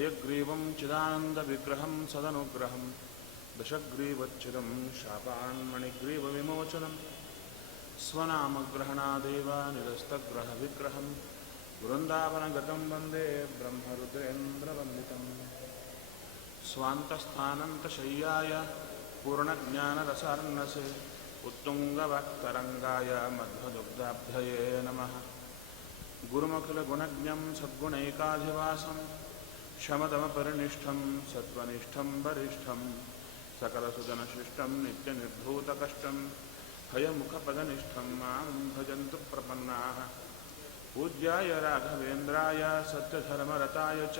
हयग्रीवं चिदानन्दविग्रहं सदनुग्रहं दशग्रीवच्छिदं शापान्मणिग्रीवविमोचनं स्वनामग्रहणादेव निरस्तग्रहविग्रहं वृन्दावनगतं वन्दे ब्रह्मरुद्रेन्द्रवन्दितं स्वान्तस्थानन्तशय्याय पूर्णज्ञानरसार्णसे उत्तुङ्गवाक्तरङ्गाय मध्वदुग्धाब्धये नमः। गुरुमखिलगुणज्ञं सद्गुणैकाधिवासं शमदमपरिनिष्ठं सत्त्वनिष्ठं वरिष्ठं सकलसुजनशिष्टं नित्यनिर्धूतकष्टं हयमुखपदनिष्ठं मां भजन्तु प्रपन्नाः। पूज्याय राघवेन्द्राय सत्यधर्मरताय च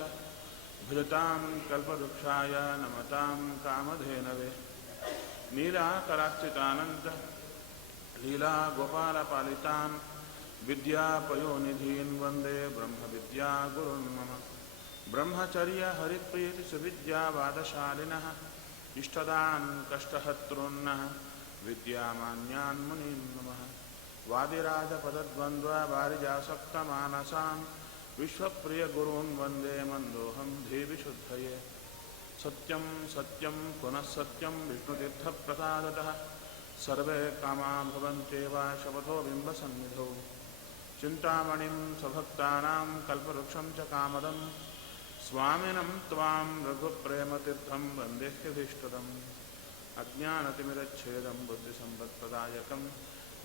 भजतां कल्पवृक्षाय नमतां कामधेनवे नीलाकरार्चितानन्त लीलागोपालपालितान् विद्यापयोनिधीन् वन्दे ब्रह्मविद्यागुरुन् मम। ब्रह्मचर्यहरिप्रीतिसुविद्यावादशालिनः इष्टदान् कष्टहर्तॄन्नः विद्यामान्यान् मुनीन् नमः। वादिराजपदद्वन्द्ववारिजासक्तमानसान् विश्वप्रियगुरून् वन्दे मन्दोऽहं धीविशुद्धये। सत्यं सत्यं पुनः सत्यं विष्णुतीर्थप्रसादतः सर्वे कामा भवन्त्येव शपथो बिम्बसन्निधौ। चिन्तामणिं स्वभक्तानां कल्पवृक्षं च कामदं स्वामिनं त्वां रघुप्रेमतीर्थं वन्देह्यभीष्टदम्। अज्ञानतिमिरच्छेदं बुद्धिसम्पत्प्रदायकं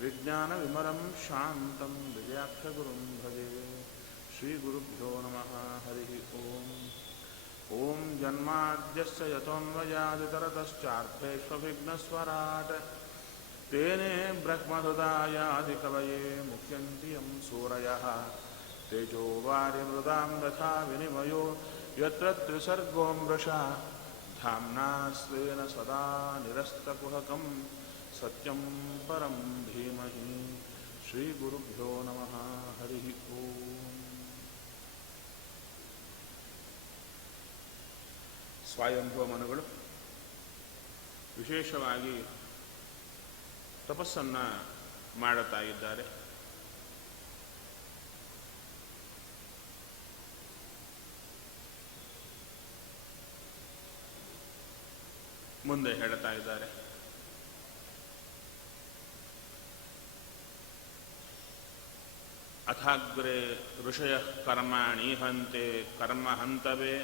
विज्ञानविमलं शान्तं विजयाख्यगुरुं भजे। श्रीगुरुभ्यो नमः। हरिः ओम्। ॐ जन्माद्यस्य यतोऽन्वयादितरतश्चार्थेष्वभिघ्नस्वराट् तेने ब्रह्महृदायादिकवये मुह्यन्ति यं सूरयः। तेजो वारिमृदां यथा विनिमयो यत्र त्रिसर्गो मृषा धाम्ना स्वेन सदा निरस्तकुहकं सत्यं परं धीमहि। श्रीगुरुभ्यो नमः। हरिः ओम्। ಸ್ವಯಂಭವ ಮನುಗಳು ವಿಶೇಷವಾಗಿ ತಪಸ್ಸನ್ನು ಮಾಡುತ್ತಾ ಇದ್ದಾರೆ. ಮುಂದೆ ಹೇಳ್ತಾ ಇದ್ದಾರೆ, ಅಥಾಗ್ರೆ ಋಷಯಃ ಕರ್ಮಾಣೀಹಂತೆ ಕರ್ಮ ಹಂತವೇ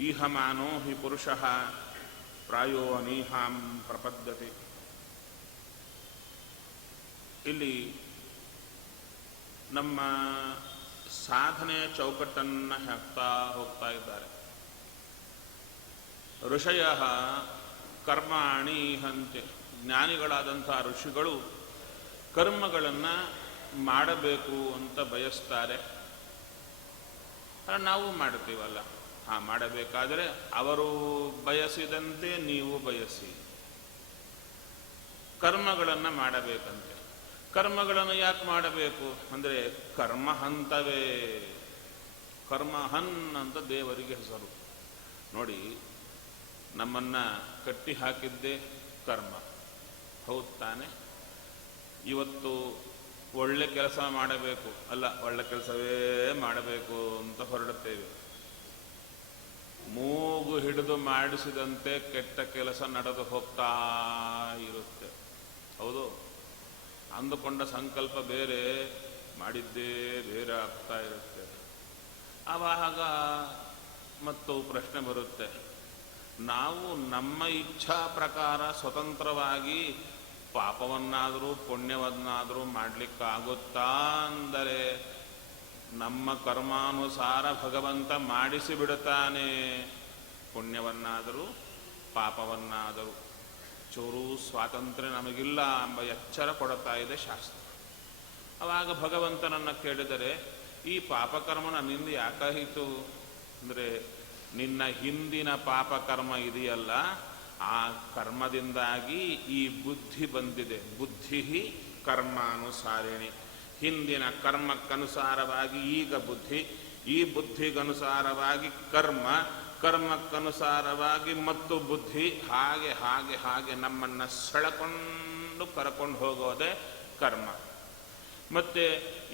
ಈಹಮಾನೋ ಹಿ ಪುರುಷಃ ಪ್ರಾಯೋ ಅನೀಹಾಂ ಪ್ರಪದ್ಯತೆ. ಇಲ್ಲಿ ನಮ್ಮ ಸಾಧನೆಯ ಚೌಕಟ್ಟನ್ನು ಹಾಕ್ತಾ ಹೋಗ್ತಾ ಇದ್ದಾರೆ. ಋಷಯ ಕರ್ಮಾಣಿ ಹಂತೆ, ಜ್ಞಾನಿಗಳಾದಂಥ ಋಷಿಗಳು ಕರ್ಮಗಳನ್ನು ಮಾಡಬೇಕು ಅಂತ ಬಯಸ್ತಾರೆ. ನಾವು ಮಾಡ್ತೀವಲ್ಲ, ಮಾಡಬೇಕಾದರೆ ಅವರು ಬಯಸಿದಂತೆ ನೀವು ಬಯಸಿ ಕರ್ಮಗಳನ್ನು ಮಾಡಬೇಕಂತೆ. ಕರ್ಮಗಳನ್ನು ಯಾಕೆ ಮಾಡಬೇಕು ಅಂದರೆ ಕರ್ಮ ಹಂತವೇ. ಕರ್ಮ ಹನ್ ಅಂತ ದೇವರಿಗೆ ಹೆಸರು. ನೋಡಿ, ನಮ್ಮನ್ನು ಕಟ್ಟಿ ಹಾಕಿದ್ದೇ ಕರ್ಮ, ಹೌದು ತಾನೆ? ಇವತ್ತು ಒಳ್ಳೆ ಕೆಲಸ ಮಾಡಬೇಕು ಅಲ್ಲ, ಒಳ್ಳೆ ಕೆಲಸವೇ ಮಾಡಬೇಕು ಅಂತ ಹೊರಡುತ್ತೇವೆ. ಮೂಗು ಹಿಡಿದು ಮಾಡಿಸಿದಂತೆ ಕೆಟ್ಟ ಕೆಲಸ ನಡೆದು ಹೋಗ್ತಾ ಇರುತ್ತೆ. ಹೌದು, ಅಂದುಕೊಂಡ ಸಂಕಲ್ಪ ಬೇರೆ, ಮಾಡಿದ್ದೇ ಬೇರೆ ಆಗ್ತಾ ಇರುತ್ತೆ. ಆವಾಗ ಮತ್ತು ಪ್ರಶ್ನೆ ಬರುತ್ತೆ, ನಾವು ನಮ್ಮ ಇಚ್ಛಾ ಪ್ರಕಾರ ಸ್ವತಂತ್ರವಾಗಿ ಪಾಪವನ್ನಾದರೂ ಪುಣ್ಯವನ್ನಾದರೂ ಮಾಡಲಿಕ್ಕಾಗುತ್ತಾ ಅಂದರೆ ನಮ್ಮ ಕರ್ಮಾನುಸಾರ ಭಗವಂತ ಮಾಡಿಸಿಬಿಡುತ್ತಾನೆ. ಪುಣ್ಯವನ್ನಾದರೂ ಪಾಪವನ್ನಾದರೂ ಚೂರು ಸ್ವಾತಂತ್ರ್ಯ ನಮಗಿಲ್ಲ ಎಂಬ ಎಚ್ಚರ ಕೊಡುತ್ತಾ ಇದೆ ಶಾಸ್ತ್ರ. ಆವಾಗ ಭಗವಂತನನ್ನು ಕೇಳಿದರೆ, ಈ ಪಾಪಕರ್ಮ ನನ್ನಿಂದ ಯಾಕಾಯಿತು ಅಂದರೆ, ನಿನ್ನ ಹಿಂದಿನ ಪಾಪಕರ್ಮ ಇದೆಯಲ್ಲ, ಆ ಕರ್ಮದಿಂದಾಗಿ ಈ ಬುದ್ಧಿ ಬಂದಿದೆ. ಬುದ್ಧಿ ಕರ್ಮಾನುಸಾರಿಣಿ. ಹಿಂದಿನ ಕರ್ಮಕ್ಕನುಸಾರವಾಗಿ ಈಗ ಬುದ್ಧಿ, ಈ ಬುದ್ಧಿಗನುಸಾರವಾಗಿ ಕರ್ಮ, ಕರ್ಮಕ್ಕನುಸಾರವಾಗಿ ಮತ್ತು ಬುದ್ಧಿ, ಹಾಗೆ ಹಾಗೆ ಹಾಗೆ ನಮ್ಮನ್ನು ಸೆಳೆಕೊಂಡು ಕರ್ಕೊಂಡು ಹೋಗೋದೇ ಕರ್ಮ. ಮತ್ತೆ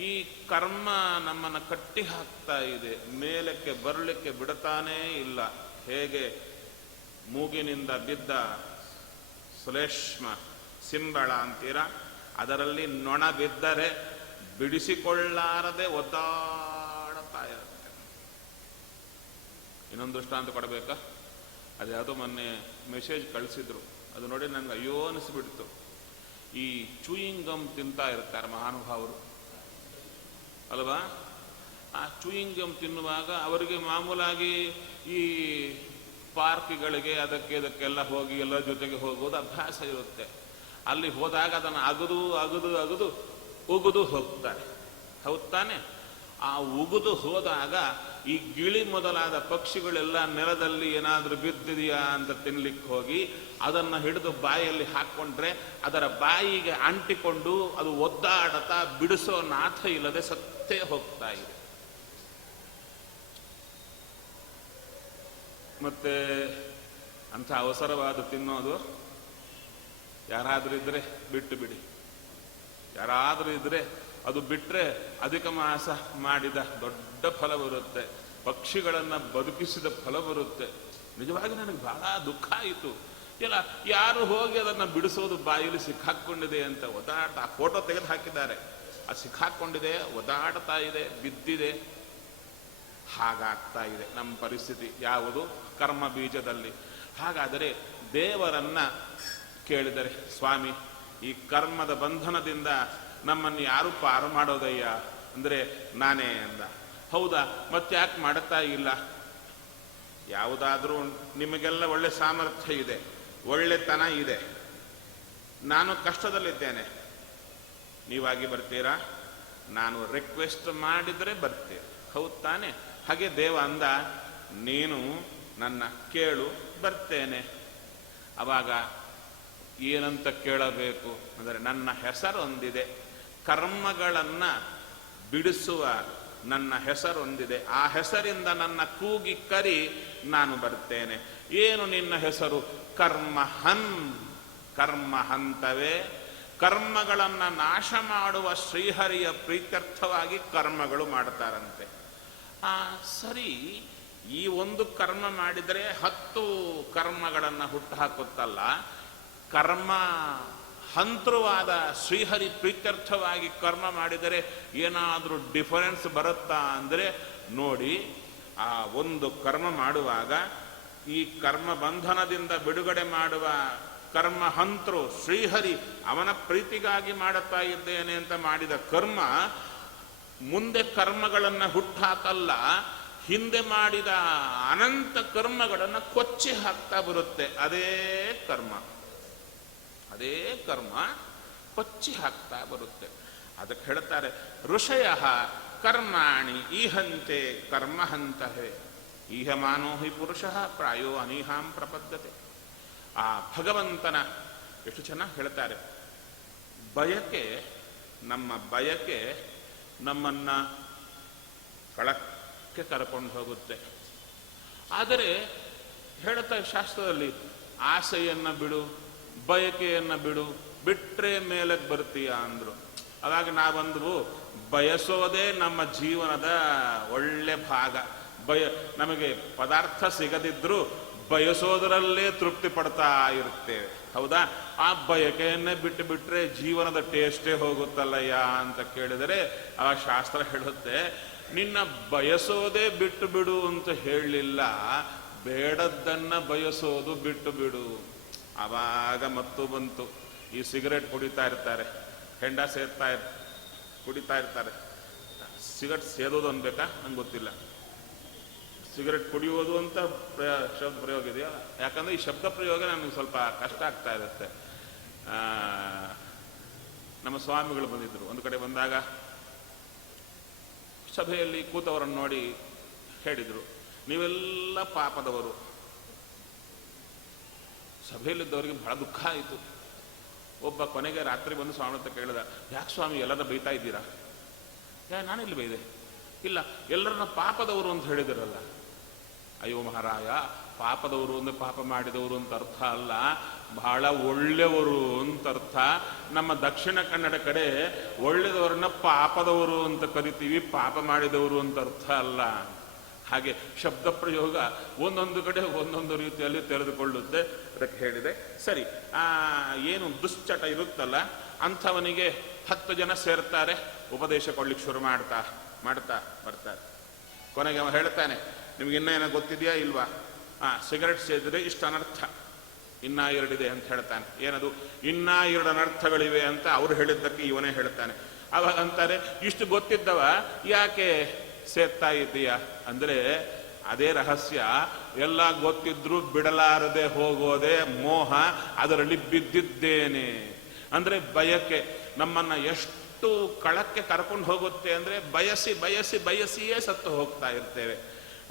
ಈ ಕರ್ಮ ನಮ್ಮನ್ನು ಕಟ್ಟಿ ಹಾಕ್ತಾ ಇದೆ, ಮೇಲಕ್ಕೆ ಬರಲಿಕ್ಕೆ ಬಿಡ್ತಾನೇ ಇಲ್ಲ. ಹೇಗೆ ಮೂಗಿನಿಂದ ಬಿದ್ದ ಶ್ಲೇಷ್ಮ ಸಿಂಬಳ ಅಂತೀರ, ಅದರಲ್ಲಿ ನೊಣ ಬಿದ್ದರೆ ಬಿಡಿಸಿಕೊಳ್ಳಾರದೆ ಒದ್ದಾಡುತ್ತಾ ಇರುತ್ತೆ. ಇನ್ನೊಂದು ದೃಷ್ಟಾಂತ ಕೊಡಬೇಕಾ? ಅದ್ಯಾವುದೋ ಮೊನ್ನೆ ಮೆಸೇಜ್ ಕಳಿಸಿದ್ರು, ಅದು ನೋಡಿ ನನಗೆ ಅಯ್ಯೋ ಅನಿಸ್ಬಿಡ್ತು. ಈ ಚೂಯಿಂಗ್ ಗಮ್ ತಿಂತಾ ಇರ್ತಾರೆ ಮಹಾನುಭಾವರು ಅಲ್ವಾ? ಆ ಚೂಯಿಂಗ್ ಗಮ್ ತಿನ್ನುವಾಗ ಅವರಿಗೆ ಮಾಮೂಲಾಗಿ ಈ ಪಾರ್ಕ್ಗಳಿಗೆ ಅದಕ್ಕೆ ಇದಕ್ಕೆಲ್ಲ ಹೋಗಿ ಎಲ್ಲರ ಜೊತೆಗೆ ಹೋಗೋದು ಅಭ್ಯಾಸ ಇರುತ್ತೆ. ಅಲ್ಲಿ ಹೋದಾಗ ಅದನ್ನು ಅಗದು ಅಗದು ಅಗದು ಉಗಿದು ಹೋಗ್ತಾರೆ, ಹೌದು ತಾನೆ? ಆ ಉಗಿದು ಹೋದಾಗ ಈ ಗಿಳಿ ಮೊದಲಾದ ಪಕ್ಷಿಗಳೆಲ್ಲ ನೆಲದಲ್ಲಿ ಏನಾದರೂ ಬಿದ್ದಿದೆಯಾ ಅಂತ ತಿನ್ಲಿಕ್ಕೆ ಹೋಗಿ ಅದನ್ನು ಹಿಡಿದು ಬಾಯಲ್ಲಿ ಹಾಕ್ಕೊಂಡ್ರೆ ಅದರ ಬಾಯಿಗೆ ಅಂಟಿಕೊಂಡು ಅದು ಒದ್ದಾಡತಾ ಬಿಡಿಸೋ ನಾಥ ಇಲ್ಲದೆ ಸತ್ತೇ ಹೋಗ್ತಾ ಇದೆ. ಮತ್ತೆ ಅಂಥ ಅವಸರವಾದ ತಿನ್ನೋದು ಯಾರಾದರೂ ಇದ್ರೆ ಬಿಟ್ಟು ಬಿಡಿ. ಯಾರಾದರೂ ಇದ್ರೆ ಅದು ಬಿಟ್ಟರೆ ಅಧಿಕ ಮಾಸ ಮಾಡಿದ ದೊಡ್ಡ ಫಲ ಬರುತ್ತೆ, ಪಕ್ಷಿಗಳನ್ನು ಬದುಕಿಸಿದ ಫಲ ಬರುತ್ತೆ. ನಿಜವಾಗಿ ನನಗೆ ಬಹಳ ದುಃಖ ಆಯಿತು. ಇಲ್ಲ, ಯಾರು ಹೋಗಿ ಅದನ್ನು ಬಿಡಿಸೋದು ಬಾಯಲ್ಲಿ ಸಿಕ್ಕಾಕ್ಕೊಂಡಿದೆ ಅಂತ ಒದಾಟ. ಆ ಫೋಟೋ ತೆಗೆದು ಹಾಕಿದ್ದಾರೆ, ಅದು ಸಿಕ್ಕಾಕ್ಕೊಂಡಿದೆ, ಒದಾಡ್ತಾ ಇದೆ, ಬಿದ್ದಿದೆ. ಹಾಗಾಗ್ತಾ ಇದೆ ನಮ್ಮ ಪರಿಸ್ಥಿತಿ. ಯಾವುದು? ಕರ್ಮ ಬೀಜದಲ್ಲಿ. ಹಾಗಾದರೆ ದೇವರನ್ನ ಕೇಳಿದರೆ, ಸ್ವಾಮಿ ಈ ಕರ್ಮದ ಬಂಧನದಿಂದ ನಮ್ಮನ್ನು ಯಾರು ಪಾರು ಮಾಡೋದಯ್ಯ ಅಂದರೆ ನಾನೇ ಅಂದ. ಹೌದಾ, ಮತ್ತ್ಯಾಕೆ ಮಾಡುತ್ತಾ ಇಲ್ಲ? ಯಾವುದಾದ್ರೂ ನಿಮಗೆಲ್ಲ ಒಳ್ಳೆ ಸಾಮರ್ಥ್ಯ ಇದೆ, ಒಳ್ಳೆತನ ಇದೆ, ನಾನು ಕಷ್ಟದಲ್ಲಿದ್ದೇನೆ, ನೀವಾಗಿ ಬರ್ತೀರಾ? ನಾನು ರಿಕ್ವೆಸ್ಟ್ ಮಾಡಿದರೆ ಬರ್ತೀರ, ಹೌದು ತಾನೆ? ಹಾಗೆ ದೇವ ಅಂದ, ನೀನು ನನ್ನ ಕೇಳು, ಬರ್ತೇನೆ. ಅವಾಗ ಏನಂತ ಕೇಳಬೇಕು ಅಂದರೆ, ನನ್ನ ಹೆಸರೊಂದಿದೆ, ಕರ್ಮಗಳನ್ನು ಬಿಡಿಸುವ ನನ್ನ ಹೆಸರೊಂದಿದೆ, ಆ ಹೆಸರಿಂದ ನನ್ನ ಕೂಗಿ ಕರಿ, ನಾನು ಬರ್ತೇನೆ. ಏನು ನಿನ್ನ ಹೆಸರು? ಕರ್ಮಹನ್. ಕರ್ಮಹಂತವೇ, ಕರ್ಮಗಳನ್ನು ನಾಶ ಮಾಡುವ ಶ್ರೀಹರಿಯ ಪ್ರೀತ್ಯರ್ಥವಾಗಿ ಕರ್ಮಗಳು ಮಾಡ್ತಾರಂತೆ. ಸರಿ, ಈ ಒಂದು ಕರ್ಮ ಮಾಡಿದರೆ 10 ಕರ್ಮಗಳನ್ನು ಹುಟ್ಟುಹಾಕುತ್ತಲ್ಲ, ಕರ್ಮ ಹಂತೃವಾದ ಶ್ರೀಹರಿ ಪ್ರೀತ್ಯರ್ಥವಾಗಿ ಕರ್ಮ ಮಾಡಿದರೆ ಏನಾದರೂ ಡಿಫರೆನ್ಸ್ ಬರುತ್ತಾ ಅಂದರೆ ನೋಡಿ, ಆ ಒಂದು ಕರ್ಮ ಮಾಡುವಾಗ ಈ ಕರ್ಮ ಬಂಧನದಿಂದ ಬಿಡುಗಡೆ ಮಾಡುವ ಕರ್ಮ ಹಂತೃ ಶ್ರೀಹರಿ ಅವನ ಪ್ರೀತಿಗಾಗಿ ಮಾಡುತ್ತಾ ಇದ್ದೇನೆ ಅಂತ ಮಾಡಿದ ಕರ್ಮ ಮುಂದೆ ಕರ್ಮಗಳನ್ನು ಹುಟ್ಟಾಕಲ್ಲ, ಹಿಂದೆ ಮಾಡಿದ ಅನಂತ ಕರ್ಮಗಳನ್ನು ಕೊಚ್ಚಿ ಹಾಕ್ತಾ ಬರುತ್ತೆ. ಅದೇ ಕರ್ಮ ಕೊಚ್ಚಿ ಹಾಕ್ತಾ ಬರುತ್ತೆ. ಅದಕ್ಕೆ ಹೇಳ್ತಾರೆ, ಋಷಯ ಕರ್ಮಾಣಿ ಈಹಂತೆ ಕರ್ಮಹಂತಹೇ ಈಹಮಾನೋ ಹಿ ಪುರುಷ ಪ್ರಾಯೋ ಅನೀಹಾಂ ಪ್ರಪದ್ಯತೆ. ಆ ಭಗವಂತನ ಎಷ್ಟು ಚೆನ್ನಾಗಿ ಹೇಳ್ತಾರೆ. ನಮ್ಮ ಬಯಕೆ ನಮ್ಮನ್ನ ಕಳಕ್ಕೆ ಕರ್ಕೊಂಡು ಹೋಗುತ್ತೆ. ಆದರೆ ಹೇಳ್ತಾರೆ ಶಾಸ್ತ್ರದಲ್ಲಿ, ಆಸೆಯನ್ನು ಬಿಡು, ಬಯಕೆಯನ್ನು ಬಿಡು, ಬಿಟ್ಟರೆ ಮೇಲಕ್ಕೆ ಬರ್ತೀಯ ಅಂದರು. ಅವಾಗ ನಾವಂದು ಬಯಸೋದೇ ನಮ್ಮ ಜೀವನದ ಒಳ್ಳೆ ಭಾಗ. ನಮಗೆ ಪದಾರ್ಥ ಸಿಗದಿದ್ರೂ ಬಯಸೋದರಲ್ಲೇ ತೃಪ್ತಿ ಪಡ್ತಾ ಇರ್ತೇವೆ, ಹೌದಾ? ಆ ಬಯಕೆಯನ್ನೇ ಬಿಟ್ಟು ಬಿಟ್ಟರೆ ಜೀವನದ ಟೇಸ್ಟೇ ಹೋಗುತ್ತಲ್ಲಯ್ಯ ಅಂತ ಕೇಳಿದರೆ ಆ ಶಾಸ್ತ್ರ ಹೇಳುತ್ತೆ, ನಿನ್ನ ಬಯಸೋದೇ ಬಿಟ್ಟು ಬಿಡು ಅಂತ ಹೇಳಲಿಲ್ಲ, ಬೇಡದ್ದನ್ನ ಬಯಸೋದು ಬಿಟ್ಟು ಬಿಡು. ಆವಾಗ ಮತ್ತು ಬಂತು. ಈ ಸಿಗರೇಟ್ ಕುಡಿತಾ ಇರ್ತಾರೆ, ಹೆಂಡ ಕುಡಿತಾ ಇರ್ತಾರೆ. ಸಿಗರೇಟ್ ಸೇದೋದು ಅನ್ಬೇಕಾ ನಂಗೆ ಗೊತ್ತಿಲ್ಲ, ಸಿಗರೇಟ್ ಕುಡಿಯೋದು ಅಂತ ಶಬ್ದ ಪ್ರಯೋಗ ಇದೆಯಾ? ಯಾಕಂದರೆ ಈ ಶಬ್ದ ಪ್ರಯೋಗ ನನಗೆ ಸ್ವಲ್ಪ ಕಷ್ಟ ಆಗ್ತಾ ಇರುತ್ತೆ. ನಮ್ಮ ಸ್ವಾಮಿಗಳು ಬಂದಿದ್ದರು. ಒಂದು ಕಡೆ ಬಂದಾಗ ಸಭೆಯಲ್ಲಿ ಕೂತವರನ್ನು ನೋಡಿ ಹೇಳಿದರು, ನೀವೆಲ್ಲ ಪಾಪದವರು. ಸಭೆಯಲ್ಲಿದ್ದವರಿಗೆ ಬಹಳ ದುಃಖ ಆಯಿತು. ಒಬ್ಬ ಕೊನೆಗೆ ರಾತ್ರಿ ಬಂದು ಸ್ವಾಮಿ ಅಂತ ಕೇಳಿದ, ಯಾಕೆ ಸ್ವಾಮಿ ಎಲ್ಲರ ಬೈತಾ ಇದ್ದೀರಾ? ನಾನೆಲ್ಲಿ ಬೈದೆ? ಇಲ್ಲ, ಎಲ್ಲರನ್ನ ಪಾಪದವರು ಅಂತ ಹೇಳಿದಿರಲ್ಲ. ಅಯ್ಯೋ ಮಹಾರಾಯ, ಪಾಪದವರು ಅಂದ್ರೆ ಪಾಪ ಮಾಡಿದವರು ಅಂತ ಅರ್ಥ ಅಲ್ಲ, ಬಹಳ ಒಳ್ಳೆಯವರು ಅಂತ ಅರ್ಥ. ನಮ್ಮ ದಕ್ಷಿಣ ಕನ್ನಡ ಕಡೆ ಒಳ್ಳೆಯದವ್ರನ್ನ ಪಾಪದವರು ಅಂತ ಕರಿತೀವಿ, ಪಾಪ ಮಾಡಿದವರು ಅಂತ ಅರ್ಥ ಅಲ್ಲ. ಹಾಗೆ ಶಬ್ದ ಪ್ರಯೋಗ ಒಂದೊಂದು ಕಡೆ ಒಂದೊಂದು ರೀತಿಯಲ್ಲಿ ತೆರೆದುಕೊಳ್ಳುತ್ತೆ. ಅದಕ್ಕೆ ಹೇಳಿದೆ. ಸರಿ, ಏನು ದುಶ್ಚಟ ಇರುತ್ತಲ್ಲ ಅಂಥವನಿಗೆ 10 ಜನ ಸೇರ್ತಾರೆ, ಉಪದೇಶ ಕೊಡ್ಲಿಕ್ಕೆ ಶುರು ಮಾಡ್ತಾ ಬರ್ತಾರೆ. ಕೊನೆಗೆ ಅವ ಹೇಳ್ತಾನೆ, ನಿಮ್ಗೆ ಇನ್ನೂ ಏನೋ ಗೊತ್ತಿದೆಯಾ ಇಲ್ವಾ? ಸಿಗರೆಟ್ ಸೇದಿದ್ರೆ ಇಷ್ಟು ಅನರ್ಥ, ಇನ್ನೂ 2 ಇದೆ ಅಂತ ಹೇಳ್ತಾನೆ. ಏನದು? ಇನ್ನೂ 2 ಅನರ್ಥಗಳಿವೆ ಅಂತ ಅವ್ರು ಹೇಳಿದ್ದಕ್ಕೆ ಇವನೇ ಹೇಳ್ತಾನೆ. ಅವಾಗ ಅಂತಾರೆ, ಇಷ್ಟು ಗೊತ್ತಿದ್ದವ ಯಾಕೆ ಸೇರ್ತಾ ಇದ್ದೀಯ ಅಂದರೆ, ಅದೇ ರಹಸ್ಯ. ಎಲ್ಲ ಗೊತ್ತಿದ್ರೂ ಬಿಡಲಾರದೆ ಹೋಗೋದೆ ಮೋಹ, ಅದರಲ್ಲಿ ಬಿದ್ದಿದ್ದೇನೆ ಅಂದರೆ ಬಯಕೆ ನಮ್ಮನ್ನು ಎಷ್ಟು ಕಳಕ್ಕೆ ಕರ್ಕೊಂಡು ಹೋಗುತ್ತೆ ಅಂದರೆ, ಬಯಸಿಯೇ ಸತ್ತು ಹೋಗ್ತಾ ಇರ್ತೇವೆ.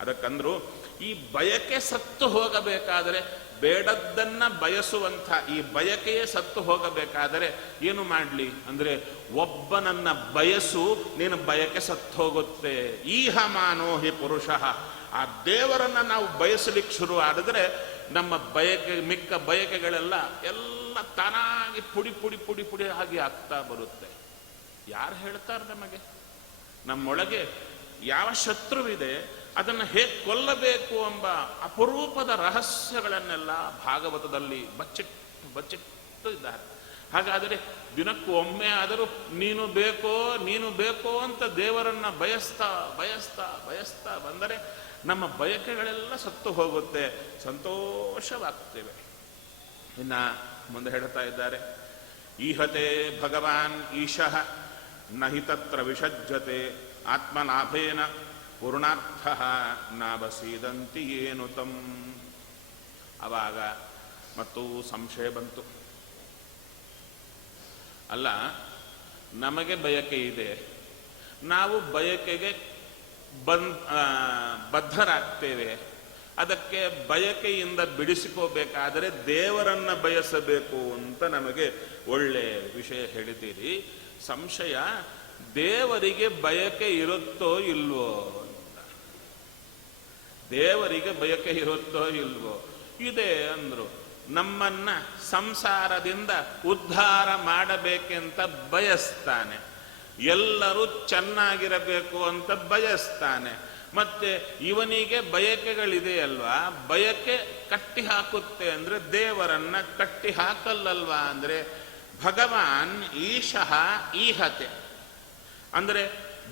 ಅದಕ್ಕಂದ್ರು ಈ ಬಯಕೆ ಸತ್ತು ಹೋಗಬೇಕಾದರೆ, ಬೇಡದ್ದನ್ನ ಬಯಸುವಂಥ ಈ ಬಯಕೆಯೇ ಸತ್ತು ಹೋಗಬೇಕಾದರೆ ಏನು ಮಾಡಲಿ ಅಂದರೆ, ಒಬ್ಬನನ್ನ ಬಯಸು, ನೀನು ಬಯಕೆ ಸತ್ತು ಹೋಗುತ್ತೆ. ಈಹ ಮಾನೋ ಹಿ ಪುರುಷಃ. ಆ ದೇವರನ್ನ ನಾವು ಬಯಸಲಿಕ್ಕೆ ಶುರು ಮಾಡಿದ್ರೆ ನಮ್ಮ ಬಯಕೆ, ಮಿಕ್ಕ ಬಯಕೆಗಳೆಲ್ಲ ತಾನಾಗಿ ಪುಡಿ ಆಗಿ ಆಗ್ತಾ ಬರುತ್ತೆ. ಯಾರು ಹೇಳ್ತಾರೆ ನಮಗೆ? ನಮ್ಮೊಳಗೆ ಯಾವ ಶತ್ರುವಿದೆ, ಅದನ್ನು ಹೇಗೆ ಕೊಲ್ಲಬೇಕು ಎಂಬ ಅಪರೂಪದ ರಹಸ್ಯಗಳನ್ನೆಲ್ಲ ಭಾಗವತದಲ್ಲಿ ಬಚ್ಚಿಟ್ಟು ಇದ್ದಾರೆ. ಹಾಗಾದರೆ ದಿನಕ್ಕೂ ಒಮ್ಮೆ ಆದರೂ ನೀನು ಬೇಕೋ ಅಂತ ದೇವರನ್ನ ಬಯಸ್ತಾ ಬಂದರೆ ನಮ್ಮ ಬಯಕೆಗಳೆಲ್ಲ ಸತ್ತು ಹೋಗುತ್ತೆ, ಸಂತೋಷವಾಗ್ತೇವೆ. ಇನ್ನ ಮುಂದೆ ಹೇಳ್ತಾ ಇದ್ದಾರೆ, ಈಹತೆ ಭಗವಾನ್ ಈಶಃ ನಹಿ ತತ್ರ ವಿಷಜ್ಯತೆ ಆತ್ಮಲಾಭೇನ ಪೂರ್ಣಾರ್ಥ ನಾವಸೀದಂತಿ ಏನು ತಂ. ಆವಾಗ ಮತ್ತು ಸಂಶಯ ಬಂತು. ಅಲ್ಲ, ನಮಗೆ ಬಯಕೆ ಇದೆ, ನಾವು ಬಯಕೆಗೆ ಬದ್ಧರಾಗ್ತೇವೆ. ಅದಕ್ಕೆ ಬಯಕೆಯಿಂದ ಬಿಡಿಸಿಕೋಬೇಕಾದರೆ ದೇವರನ್ನ ಬಯಸಬೇಕು ಅಂತ ನಮಗೆ ಒಳ್ಳೆ ವಿಷಯ ಹೇಳಿದ್ದೀರಿ. ಸಂಶಯ, ದೇವರಿಗೆ ಬಯಕೆ ಇರುತ್ತೋ ಇಲ್ವೋ ಅಂತ. ದೇವರಿಗೆ ಬಯಕೆ ಇರುತ್ತೋ ಇಲ್ವೋ? ಇದೆ ಅಂದ್ರು. ನಮ್ಮನ್ನ ಸಂಸಾರದಿಂದ ಉದ್ಧಾರ ಮಾಡಬೇಕೆಂತ ಬಯಸ್ತಾನೆ, ಎಲ್ಲರೂ ಚೆನ್ನಾಗಿರಬೇಕು ಅಂತ ಬಯಸ್ತಾನೆ. ಮತ್ತೆ ಇವನಿಗೆ ಬಯಕೆಗಳಿದೆಯಲ್ವಾ, ಬಯಕೆ ಕಟ್ಟಿ ಹಾಕುತ್ತೆ ಅಂದ್ರೆ ದೇವರನ್ನ ಕಟ್ಟಿ ಹಾಕಲ್ಲಲ್ವಾ? ಅಂದ್ರೆ ಭಗವಾನ್ ಈಶಃ ಈಹತೆ ಅಂದರೆ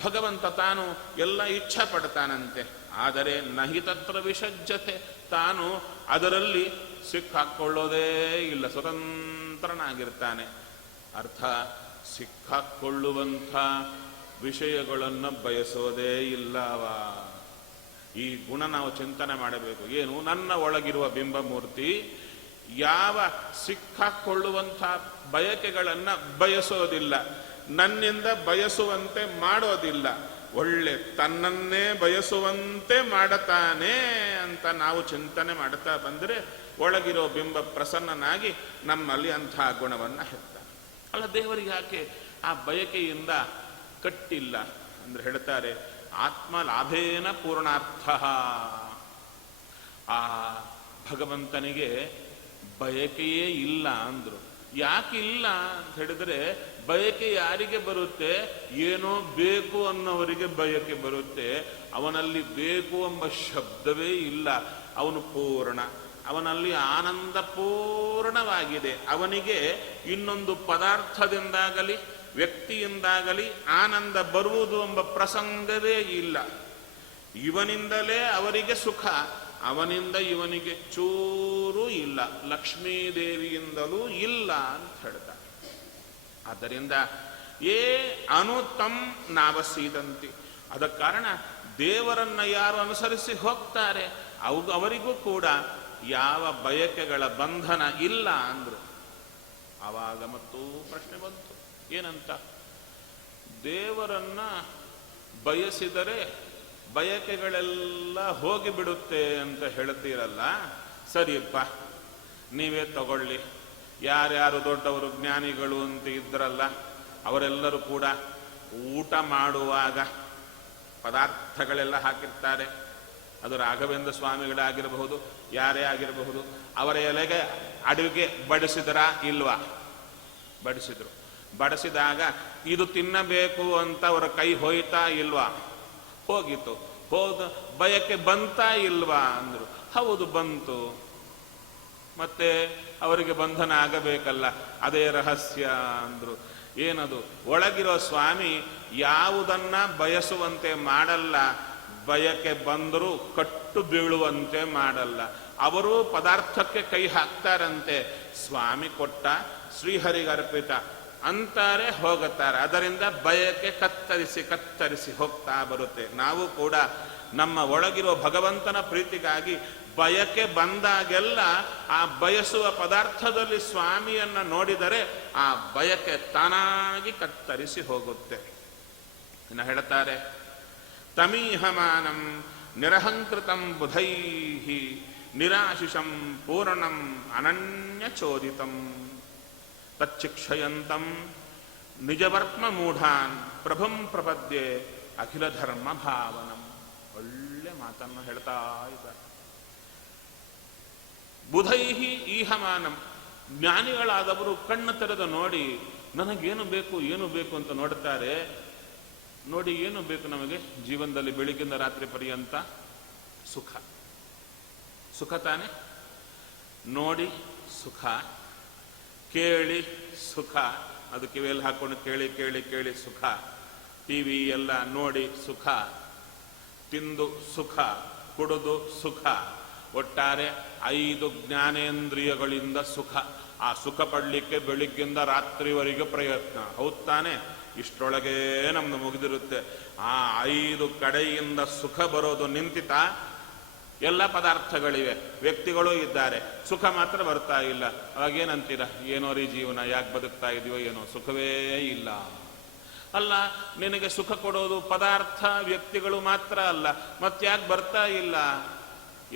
ಭಗವಂತ ತಾನು ಎಲ್ಲ ಇಚ್ಛೆ ಪಡ್ತಾನಂತೆ, ಆದರೆ ನಹಿ ತತ್ರ ವಿಷಜ್ಯತೆ, ತಾನು ಅದರಲ್ಲಿ ಸಿಕ್ಕಾಕೊಳ್ಳೋದೇ ಇಲ್ಲ, ಸ್ವತಂತ್ರನಾಗಿರ್ತಾನೆ. ಅರ್ಥ, ಸಿಕ್ಕಾಕೊಳ್ಳುವಂಥ ವಿಷಯಗಳನ್ನು ಬಯಸೋದೇ ಇಲ್ಲವ. ಈ ಗುಣ ನಾವು ಚಿಂತನೆ ಮಾಡಬೇಕು. ಏನು? ನನ್ನ ಒಳಗಿರುವ ಬಿಂಬಮೂರ್ತಿ ಯಾವ ಸಿಕ್ಕಾಕೊಳ್ಳುವಂಥ ಬಯಕೆಗಳನ್ನು ಬಯಸೋದಿಲ್ಲ, ನನ್ನಿಂದ ಬಯಸುವಂತೆ ಮಾಡೋದಿಲ್ಲ, ಒಳ್ಳೆ ತನ್ನನ್ನೇ ಬಯಸುವಂತೆ ಮಾಡತಾನೆ ಅಂತ ನಾವು ಚಿಂತನೆ ಮಾಡ್ತಾ ಬಂದರೆ ಒಳಗಿರೋ ಬಿಂಬ ಪ್ರಸನ್ನನಾಗಿ ನಮ್ಮಲ್ಲಿ ಅಂಥ ಗುಣವನ್ನು ಹೆಕ್ತಾನೆ. ಅಲ್ಲ, ದೇವರಿಗೆ ಯಾಕೆ ಆ ಬಯಕೆಯಿಂದ ಕಟ್ಟಿಲ್ಲ ಅಂದ್ರೆ ಹೇಳ್ತಾರೆ, ಆತ್ಮಲಾಭೇನ ಪೂರ್ಣಾರ್ಥ. ಆ ಭಗವಂತನಿಗೆ ಬಯಕೆಯೇ ಇಲ್ಲ ಅಂದ್ರು. ಯಾಕಿಲ್ಲ ಅಂತ ಹೇಳಿದ್ರೆ, ಬಯಕೆ ಯಾರಿಗೆ ಬರುತ್ತೆ? ಏನೋ ಬೇಕು ಅನ್ನೋವರಿಗೆ ಬಯಕೆ ಬರುತ್ತೆ. ಅವನಲ್ಲಿ ಬೇಕು ಎಂಬ ಶಬ್ದವೇ ಇಲ್ಲ. ಅವನು ಪೂರ್ಣ, ಅವನಲ್ಲಿ ಆನಂದ ಪೂರ್ಣವಾಗಿದೆ. ಅವನಿಗೆ ಇನ್ನೊಂದು ಪದಾರ್ಥದಿಂದಾಗಲಿ ವ್ಯಕ್ತಿಯಿಂದಾಗಲಿ ಆನಂದ ಬರುವುದು ಎಂಬ ಪ್ರಸಂಗವೇ ಇಲ್ಲ. ಇವನಿಂದಲೇ ಅವರಿಗೆ ಸುಖ, ಅವನಿಂದ ಇವನಿಗೆ ಚೂರು ಇಲ್ಲ, ಲಕ್ಷ್ಮೀದೇವಿಯಿಂದಲೂ ಇಲ್ಲ ಅಂತ ಹೇಳ್ತಾರೆ. ಆದ್ದರಿಂದ ಏ ಅನುತಂ ನಾವಸೀದಂತಿ. ಅದ ಕಾರಣ ದೇವರನ್ನ ಯಾರು ಅನುಸರಿಸಿ ಹೋಗ್ತಾರೆ ಅವರಿಗೂ ಕೂಡ ಯಾವ ಬಯಕೆಗಳ ಬಂಧನ ಇಲ್ಲ ಅಂದ್ರು. ಆವಾಗ ಮತ್ತು ಪ್ರಶ್ನೆ ಬಂತು, ಏನಂತ? ದೇವರನ್ನ ಬಯಸಿದರೆ ಬಯಕೆಗಳೆಲ್ಲ ಹೋಗಿಬಿಡುತ್ತೆ ಅಂತ ಹೇಳ್ತೀರಲ್ಲ, ಸರಿಯಪ್ಪ, ನೀವೇ ತಗೊಳ್ಳಿ. ಯಾರ್ಯಾರು ದೊಡ್ಡವರು ಜ್ಞಾನಿಗಳು ಅಂತ ಇದ್ರಲ್ಲ, ಅವರೆಲ್ಲರೂ ಕೂಡ ಊಟ ಮಾಡುವಾಗ ಪದಾರ್ಥಗಳೆಲ್ಲ ಹಾಕಿರ್ತಾರೆ. ಅದು ರಾಘವೇಂದ್ರ ಸ್ವಾಮಿಗಳಾಗಿರಬಹುದು, ಯಾರೇ ಆಗಿರಬಹುದು. ಅವರ ಎಲೆಗೆ ಅಡುಗೆ ಬಡಿಸಿದರ ಇಲ್ವಾ? ಬಡಿಸಿದ್ರು. ಬಡಿಸಿದಾಗ ಇದು ತಿನ್ನಬೇಕು ಅಂತ ಅವರ ಕೈ ಹೋಯ್ತಾ ಇಲ್ವಾ? ಹೋಗಿತ್ತು. ಬಯಕೆ ಬಂತಾ ಇಲ್ವಾ ಅಂದರು. ಹೌದು ಬಂತು. ಮತ್ತೆ ಅವರಿಗೆ ಬಂಧನ ಆಗಬೇಕಲ್ಲ, ಅದೇ ರಹಸ್ಯ ಅಂದರು. ಏನದು? ಒಳಗಿರೋ ಸ್ವಾಮಿ ಯಾವುದನ್ನ ಬಯಸುವಂತೆ ಮಾಡಲ್ಲ, ಬಯಕೆ ಬಂದರೂ ಕಟ್ಟು ಬೀಳುವಂತೆ ಮಾಡಲ್ಲ. ಅವರು ಪದಾರ್ಥಕ್ಕೆ ಕೈ ಹಾಕ್ತಾರಂತೆ, ಸ್ವಾಮಿ ಕೊಟ್ಟ ಶ್ರೀಹರಿಗರ್ಪಿತ ಅಂತಾರೆ, ಹೋಗುತ್ತಾರೆ. ಅದರಿಂದ ಬಯಕೆ ಕತ್ತರಿಸಿ ಕತ್ತರಿಸಿ ಹೋಗ್ತಾ ಬರುತ್ತೆ. ನಾವು ಕೂಡ ನಮ್ಮ ಒಳಗಿರೋ ಭಗವಂತನ ಪ್ರೀತಿಗಾಗಿ ಬಯಕೆ ಬಂದಾಗೆಲ್ಲ ಆ ಬಯಸುವ ಪದಾರ್ಥದಲ್ಲಿ ಸ್ವಾಮಿಯನ್ನು ನೋಡಿದರೆ ಆ ಬಯಕೆ ತಾನಾಗಿ ಕತ್ತರಿಸಿ ಹೋಗುತ್ತೆ. ಇನ್ನು ಹೇಳ್ತಾರೆ, ತಮೀಹಮಾನಂ ನಿರಹಂಕೃತಂ ಬುಧೈಹಿ ನಿರಾಶಿಷಂ ಪೂರ್ಣಂ ಅನನ್ಯಚೋದಿತಂ ತಚ್ಚಿಕ್ಷಯಂತಂ ನಿಜವರ್ತ್ಮ ಮೂಢಾನ್ ಪ್ರಭುಂ ಪ್ರಪದ್ಯೆ ಅಖಿಲ ಧರ್ಮ ಭಾವನಂ. ಒಳ್ಳೆ ಮಾತನ್ನು ಹೇಳ್ತಾ ಇದ್ದಾರೆ. ಬುಧೈಹಿ ಈಹಮಾನಂ, ಜ್ಞಾನಿಗಳಾದವರು ಕಣ್ಣು ತೆರೆದು ನೋಡಿ ನನಗೇನು ಬೇಕು ಏನು ಬೇಕು ಅಂತ ನೋಡ್ತಾರೆ. ನೋಡಿ ಏನು ಬೇಕು ನಮಗೆ ಜೀವನದಲ್ಲಿ ಬೆಳಿಗ್ಗಿಂದ ರಾತ್ರಿ ಪರ್ಯಂತ? ಸುಖ. ಸುಖ ತಾನೆ? ನೋಡಿ ಸುಖ, ಕೇಳಿ ಸುಖ, ಅದು ಕಿವಿಯಲ್ಲಿ ಹಾಕೊಂಡು ಕೇಳಿ ಕೇಳಿ ಕೇಳಿ ಸುಖ, ಟಿವಿ ಎಲ್ಲ ನೋಡಿ ಸುಖ, ತಿಂದು ಸುಖ, ಕುಡಿದು ಸುಖ, ಒಟ್ಟಾರೆ 5 ಜ್ಞಾನೇಂದ್ರಿಯಗಳಿಂದ ಸುಖ. ಆ ಸುಖ ಪಡಲಿಕ್ಕೆ ಬೆಳಿಗ್ಗಿಂದ ರಾತ್ರಿವರೆಗೆ ಪ್ರಯತ್ನ. ಹೌದು ತಾನೆ? ಇಷ್ಟರೊಳಗೆ ನಮ್ದು ಮುಗಿದಿರುತ್ತೆ. ಆ 5 ಕಡೆಯಿಂದ ಸುಖ ಬರೋದು ನಿಂತಿತ. ಎಲ್ಲ ಪದಾರ್ಥಗಳಿವೆ, ವ್ಯಕ್ತಿಗಳು ಇದ್ದಾರೆ, ಸುಖ ಮಾತ್ರ ಬರ್ತಾ ಇಲ್ಲ. ಅವಾಗೇನಂತೀರ? ಏನೋ ರೀ ಜೀವನ, ಯಾಕೆ ಬದುಕ್ತಾ ಇದೆಯೋ ಏನೋ, ಸುಖವೇ ಇಲ್ಲ. ಅಲ್ಲ, ನಿನಗೆ ಸುಖ ಕೊಡೋದು ಪದಾರ್ಥ ವ್ಯಕ್ತಿಗಳು ಮಾತ್ರ ಅಲ್ಲ, ಮತ್ತ್ಯಾಕೆ ಬರ್ತಾ ಇಲ್ಲ?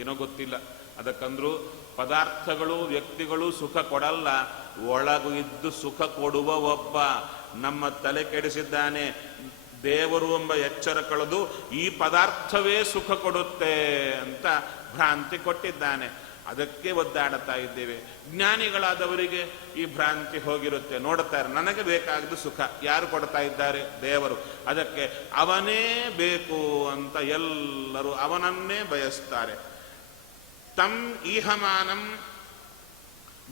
ಏನೋ ಗೊತ್ತಿಲ್ಲ. ಅದಕ್ಕಂದ್ರು ಪದಾರ್ಥಗಳು ವ್ಯಕ್ತಿಗಳು ಸುಖ ಕೊಡಲ್ಲ, ಒಳಗು ಇದ್ದು ಸುಖ ಕೊಡುವ ಒಬ್ಬ ನಮ್ಮ ತಲೆ ಕೆಡಿಸಿದ್ದಾನೆ. ದೇವರು ಎಂಬ ಎಚ್ಚರ ಕಳೆದು ಈ ಪದಾರ್ಥವೇ ಸುಖ ಕೊಡುತ್ತೆ ಅಂತ ಭ್ರಾಂತಿ ಕೊಟ್ಟಿದ್ದಾನೆ. ಅದಕ್ಕೆ ಒದ್ದಾಡುತ್ತಾ ಇದ್ದೇವೆ. ಜ್ಞಾನಿಗಳಾದವರಿಗೆ ಈ ಭ್ರಾಂತಿ ಹೋಗಿರುತ್ತೆ. ನೋಡುತ್ತಾರೆ, ನನಗೆ ಬೇಕಾಗಿದ್ದು ಸುಖ. ಯಾರು ಕೊಡ್ತಾ ಇದ್ದಾರೆ? ದೇವರು. ಅದಕ್ಕೆ ಅವನೇ ಬೇಕು ಅಂತ ಎಲ್ಲರೂ ಅವನನ್ನೇ ಬಯಸ್ತಾರೆ. ತಂ ಈಹಮಾನಂ,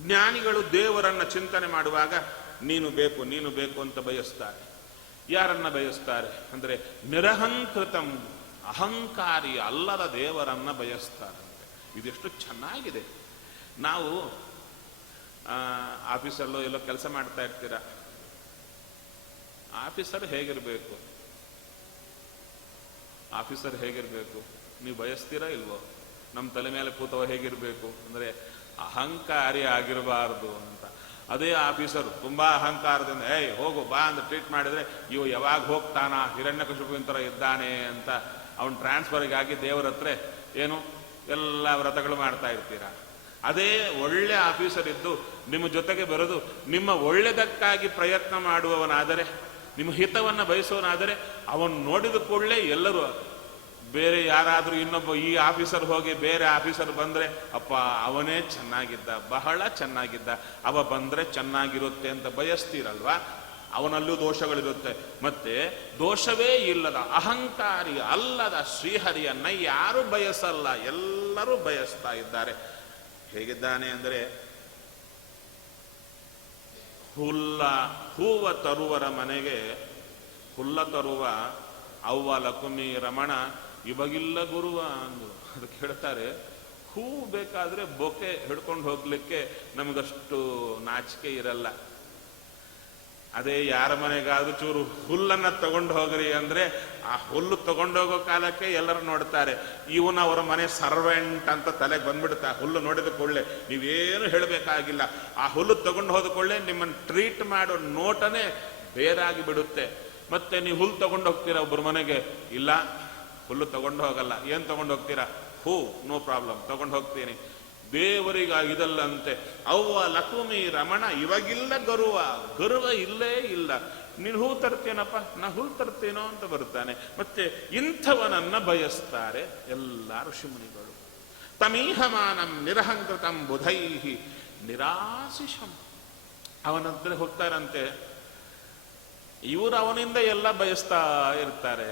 ಜ್ಞಾನಿಗಳು ದೇವರನ್ನ ಚಿಂತನೆ ಮಾಡುವಾಗ ನೀನು ಬೇಕು ನೀನು ಬೇಕು ಅಂತ ಬಯಸ್ತಾರೆ. ಯಾರನ್ನ ಬಯಸ್ತಾರೆ ಅಂದರೆ ನಿರಹಂಕೃತಂ, ಅಹಂಕಾರಿ ಅಲ್ಲದ ದೇವರನ್ನ ಬಯಸ್ತಾರಂತೆ. ಇದೆಷ್ಟು ಚೆನ್ನಾಗಿದೆ. ನಾವು ಆಫೀಸಲ್ಲೋ ಎಲ್ಲೋ ಕೆಲಸ ಮಾಡ್ತಾ ಇರ್ತೀರ. ಆಫೀಸರ್ ಹೇಗಿರಬೇಕು? ಆಫೀಸರ್ ಹೇಗಿರಬೇಕು ನೀವು ಬಯಸ್ತೀರಾ ಇಲ್ವೋ? ನಮ್ಮ ತಲೆ ಮೇಲೆ ಕೂತವ ಹೇಗಿರಬೇಕು ಅಂದರೆ ಅಹಂಕಾರಿ ಆಗಿರಬಾರ್ದು ಅಂತ. ಅದೇ ಆಫೀಸರು ತುಂಬ ಅಹಂಕಾರದಿಂದ ಹೋಗು ಬಾ ಅಂತ ಟ್ರೀಟ್ ಮಾಡಿದರೆ ಇವು ಯಾವಾಗ ಹೋಗ್ತಾನ, ಹಿರಣ್ಯಕಶಿಪುವಿನ ಥರ ಇದ್ದಾನೆ ಅಂತ ಅವನು ಟ್ರಾನ್ಸ್ಫರ್ಗಾಗಿ ದೇವರ ಹತ್ರ ಏನು ಎಲ್ಲ ವ್ರತಗಳು ಮಾಡ್ತಾ ಇರ್ತೀರಾ. ಅದೇ ಒಳ್ಳೆ ಆಫೀಸರ್ ಇದ್ದು ನಿಮ್ಮ ಜೊತೆಗೆ ಬರೋದು, ನಿಮ್ಮ ಒಳ್ಳೆಯದಕ್ಕಾಗಿ ಪ್ರಯತ್ನ ಮಾಡುವವನಾದರೆ, ನಿಮ್ಮ ಹಿತವನ್ನು ಬಯಸುವವನಾದರೆ ಅವನು ನೋಡಿದ ಕೂಡಲೇ ಎಲ್ಲರೂ ಬೇರೆ ಯಾರಾದರೂ ಇನ್ನೊಬ್ಬ ಈ ಆಫೀಸರ್ ಹೋಗಿ ಬೇರೆ ಆಫೀಸರ್ ಬಂದರೆ ಅಪ್ಪ ಅವನೇ ಚೆನ್ನಾಗಿದ್ದ, ಬಹಳ ಚೆನ್ನಾಗಿದ್ದ, ಅವ ಬಂದರೆ ಚೆನ್ನಾಗಿರುತ್ತೆ ಅಂತ ಬಯಸ್ತೀರಲ್ವಾ? ಅವನಲ್ಲೂ ದೋಷಗಳಿರುತ್ತೆ. ಮತ್ತೆ ದೋಷವೇ ಇಲ್ಲದ ಅಹಂಕಾರಿ ಅಲ್ಲದ ಶ್ರೀಹರಿಯನ್ನ ಯಾರು ಬಯಸಲ್ಲ, ಎಲ್ಲರೂ ಬಯಸ್ತಾ ಇದ್ದಾರೆ. ಹೇಗಿದ್ದಾನೆ ಅಂದರೆ ಹೂವ ತರುವರ ಮನೆಗೆ ಹುಲ್ಲ ತರುವ ಅವ್ವ ಲಕ್ಷ್ಮಿ ರಮಣ ಇವಾಗಿಲ್ಲ ಗುರುವ ಅಂದು. ಅದಕ್ಕೆ ಹೇಳ್ತಾರೆ, ಹೂ ಬೇಕಾದ್ರೆ ಬೊಕೆ ಹಿಡ್ಕೊಂಡು ಹೋಗ್ಲಿಕ್ಕೆ ನಮಗಷ್ಟು ನಾಚಿಕೆ ಇರಲ್ಲ. ಅದೇ ಯಾರ ಮನೆಗಾದ್ರೂ ಚೂರು ಹುಲ್ಲನ್ನ ತಗೊಂಡು ಹೋಗ್ರಿ ಅಂದ್ರೆ ಆ ಹುಲ್ಲು ತಗೊಂಡೋಗೋ ಕಾಲಕ್ಕೆ ಎಲ್ಲರೂ ನೋಡ್ತಾರೆ, ಇವನು ಅವರ ಮನೆ ಸರ್ವೆಂಟ್ ಅಂತ ತಲೆಗೆ ಬಂದ್ಬಿಡುತ್ತೆ. ಹುಲ್ಲು ನೋಡಿದ ಕೊಳ್ಳೆ ನೀವೇನು ಹೇಳಬೇಕಾಗಿಲ್ಲ, ಆ ಹುಲ್ಲು ತಗೊಂಡು ಹೋದ ಕೊಳ್ಳೆ ನಿಮ್ಮನ್ನು ಟ್ರೀಟ್ ಮಾಡೋ ನೋಟನೇ ಬೇರಾಗಿ ಬಿಡುತ್ತೆ. ಮತ್ತೆ ನೀವು ಹುಲ್ಲು ತಗೊಂಡು ಹೋಗ್ತೀರಾ ಒಬ್ಬರ ಮನೆಗೆ? ಇಲ್ಲ, ಹುಲ್ಲು ತಗೊಂಡು ಹೋಗಲ್ಲ. ಏನು ತಗೊಂಡು ಹೋಗ್ತೀರಾ? ಹೂ, ನೋ ಪ್ರಾಬ್ಲಮ್, ತಗೊಂಡು ಹೋಗ್ತೀನಿ. ದೇವರಿಗಾಗಿದಲ್ಲಂತೆ ಅವ್ವ ಲಕ್ಷ್ಮಿ ರಮಣ ಇವಾಗಿಲ್ಲ ಗರ್ವ ಇಲ್ಲೇ ಇಲ್ಲ. ನೀನು ಹೂ ತರ್ತೇನಪ್ಪ, ನಾ ಹುಲ್ ತರ್ತೇನೋ ಅಂತ ಬರ್ತಾನೆ. ಮತ್ತೆ ಇಂಥವನನ್ನ ಬಯಸ್ತಾರೆ ಎಲ್ಲ ಋಷಿಮುನಿಗಳು. ತಮೀಹಮಾನಂ ನಿರಹಂಕೃತಂ ಬುಧೈಹಿ ನಿರಾಶಿಷಂ. ಅವನಂದ್ರೆ ಹೋಗ್ತಾರಂತೆ, ಇವರು ಅವನಿಂದ ಎಲ್ಲ ಬಯಸ್ತಾ ಇರ್ತಾರೆ,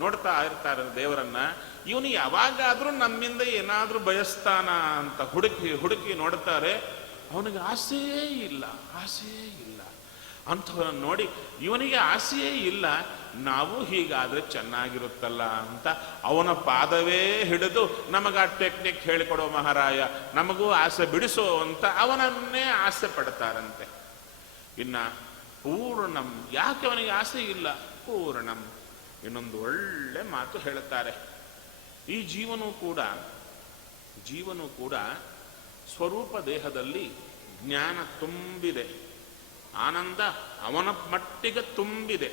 ನೋಡ್ತಾ ಇರ್ತಾರೆ ದೇವರನ್ನ. ಇವನು ಯಾವಾಗಾದ್ರೂ ನಮ್ಮಿಂದ ಏನಾದ್ರೂ ಬಯಸ್ತಾನ ಅಂತ ಹುಡುಕಿ ಹುಡುಕಿ ನೋಡ್ತಾರೆ. ಅವನಿಗೆ ಆಸೆಯೇ ಇಲ್ಲ, ಆಸೆಯೇ ಇಲ್ಲ. ಅಂಥವನ್ನ ನೋಡಿ ಇವನಿಗೆ ಆಸೆಯೇ ಇಲ್ಲ, ನಾವು ಹೀಗಾದ್ರೆ ಚೆನ್ನಾಗಿರುತ್ತಲ್ಲ ಅಂತ ಅವನ ಪಾದವೇ ಹಿಡಿದು ನಮಗ ಟೆಕ್ನಿಕ್ ಹೇಳಿಕೊಡೋ ಮಹಾರಾಯ, ನಮಗೂ ಆಸೆ ಬಿಡಿಸೋ ಅಂತ ಅವನನ್ನೇ ಆಸೆ ಪಡ್ತಾರಂತೆ. ಇನ್ನ ಪೂರ್ಣಂ, ಯಾಕೆ ಅವನಿಗೆ ಆಸೆ ಇಲ್ಲ? ಪೂರ್ಣಂ. ಇನ್ನೊಂದು ಒಳ್ಳೆ ಮಾತು ಹೇಳುತ್ತಾರೆ. ಈ ಜೀವನೂ ಕೂಡ ಸ್ವರೂಪ ದೇಹದಲ್ಲಿ ಜ್ಞಾನ ತುಂಬಿದೆ, ಆನಂದ ಅವನ ಮಟ್ಟಿಗೆ ತುಂಬಿದೆ.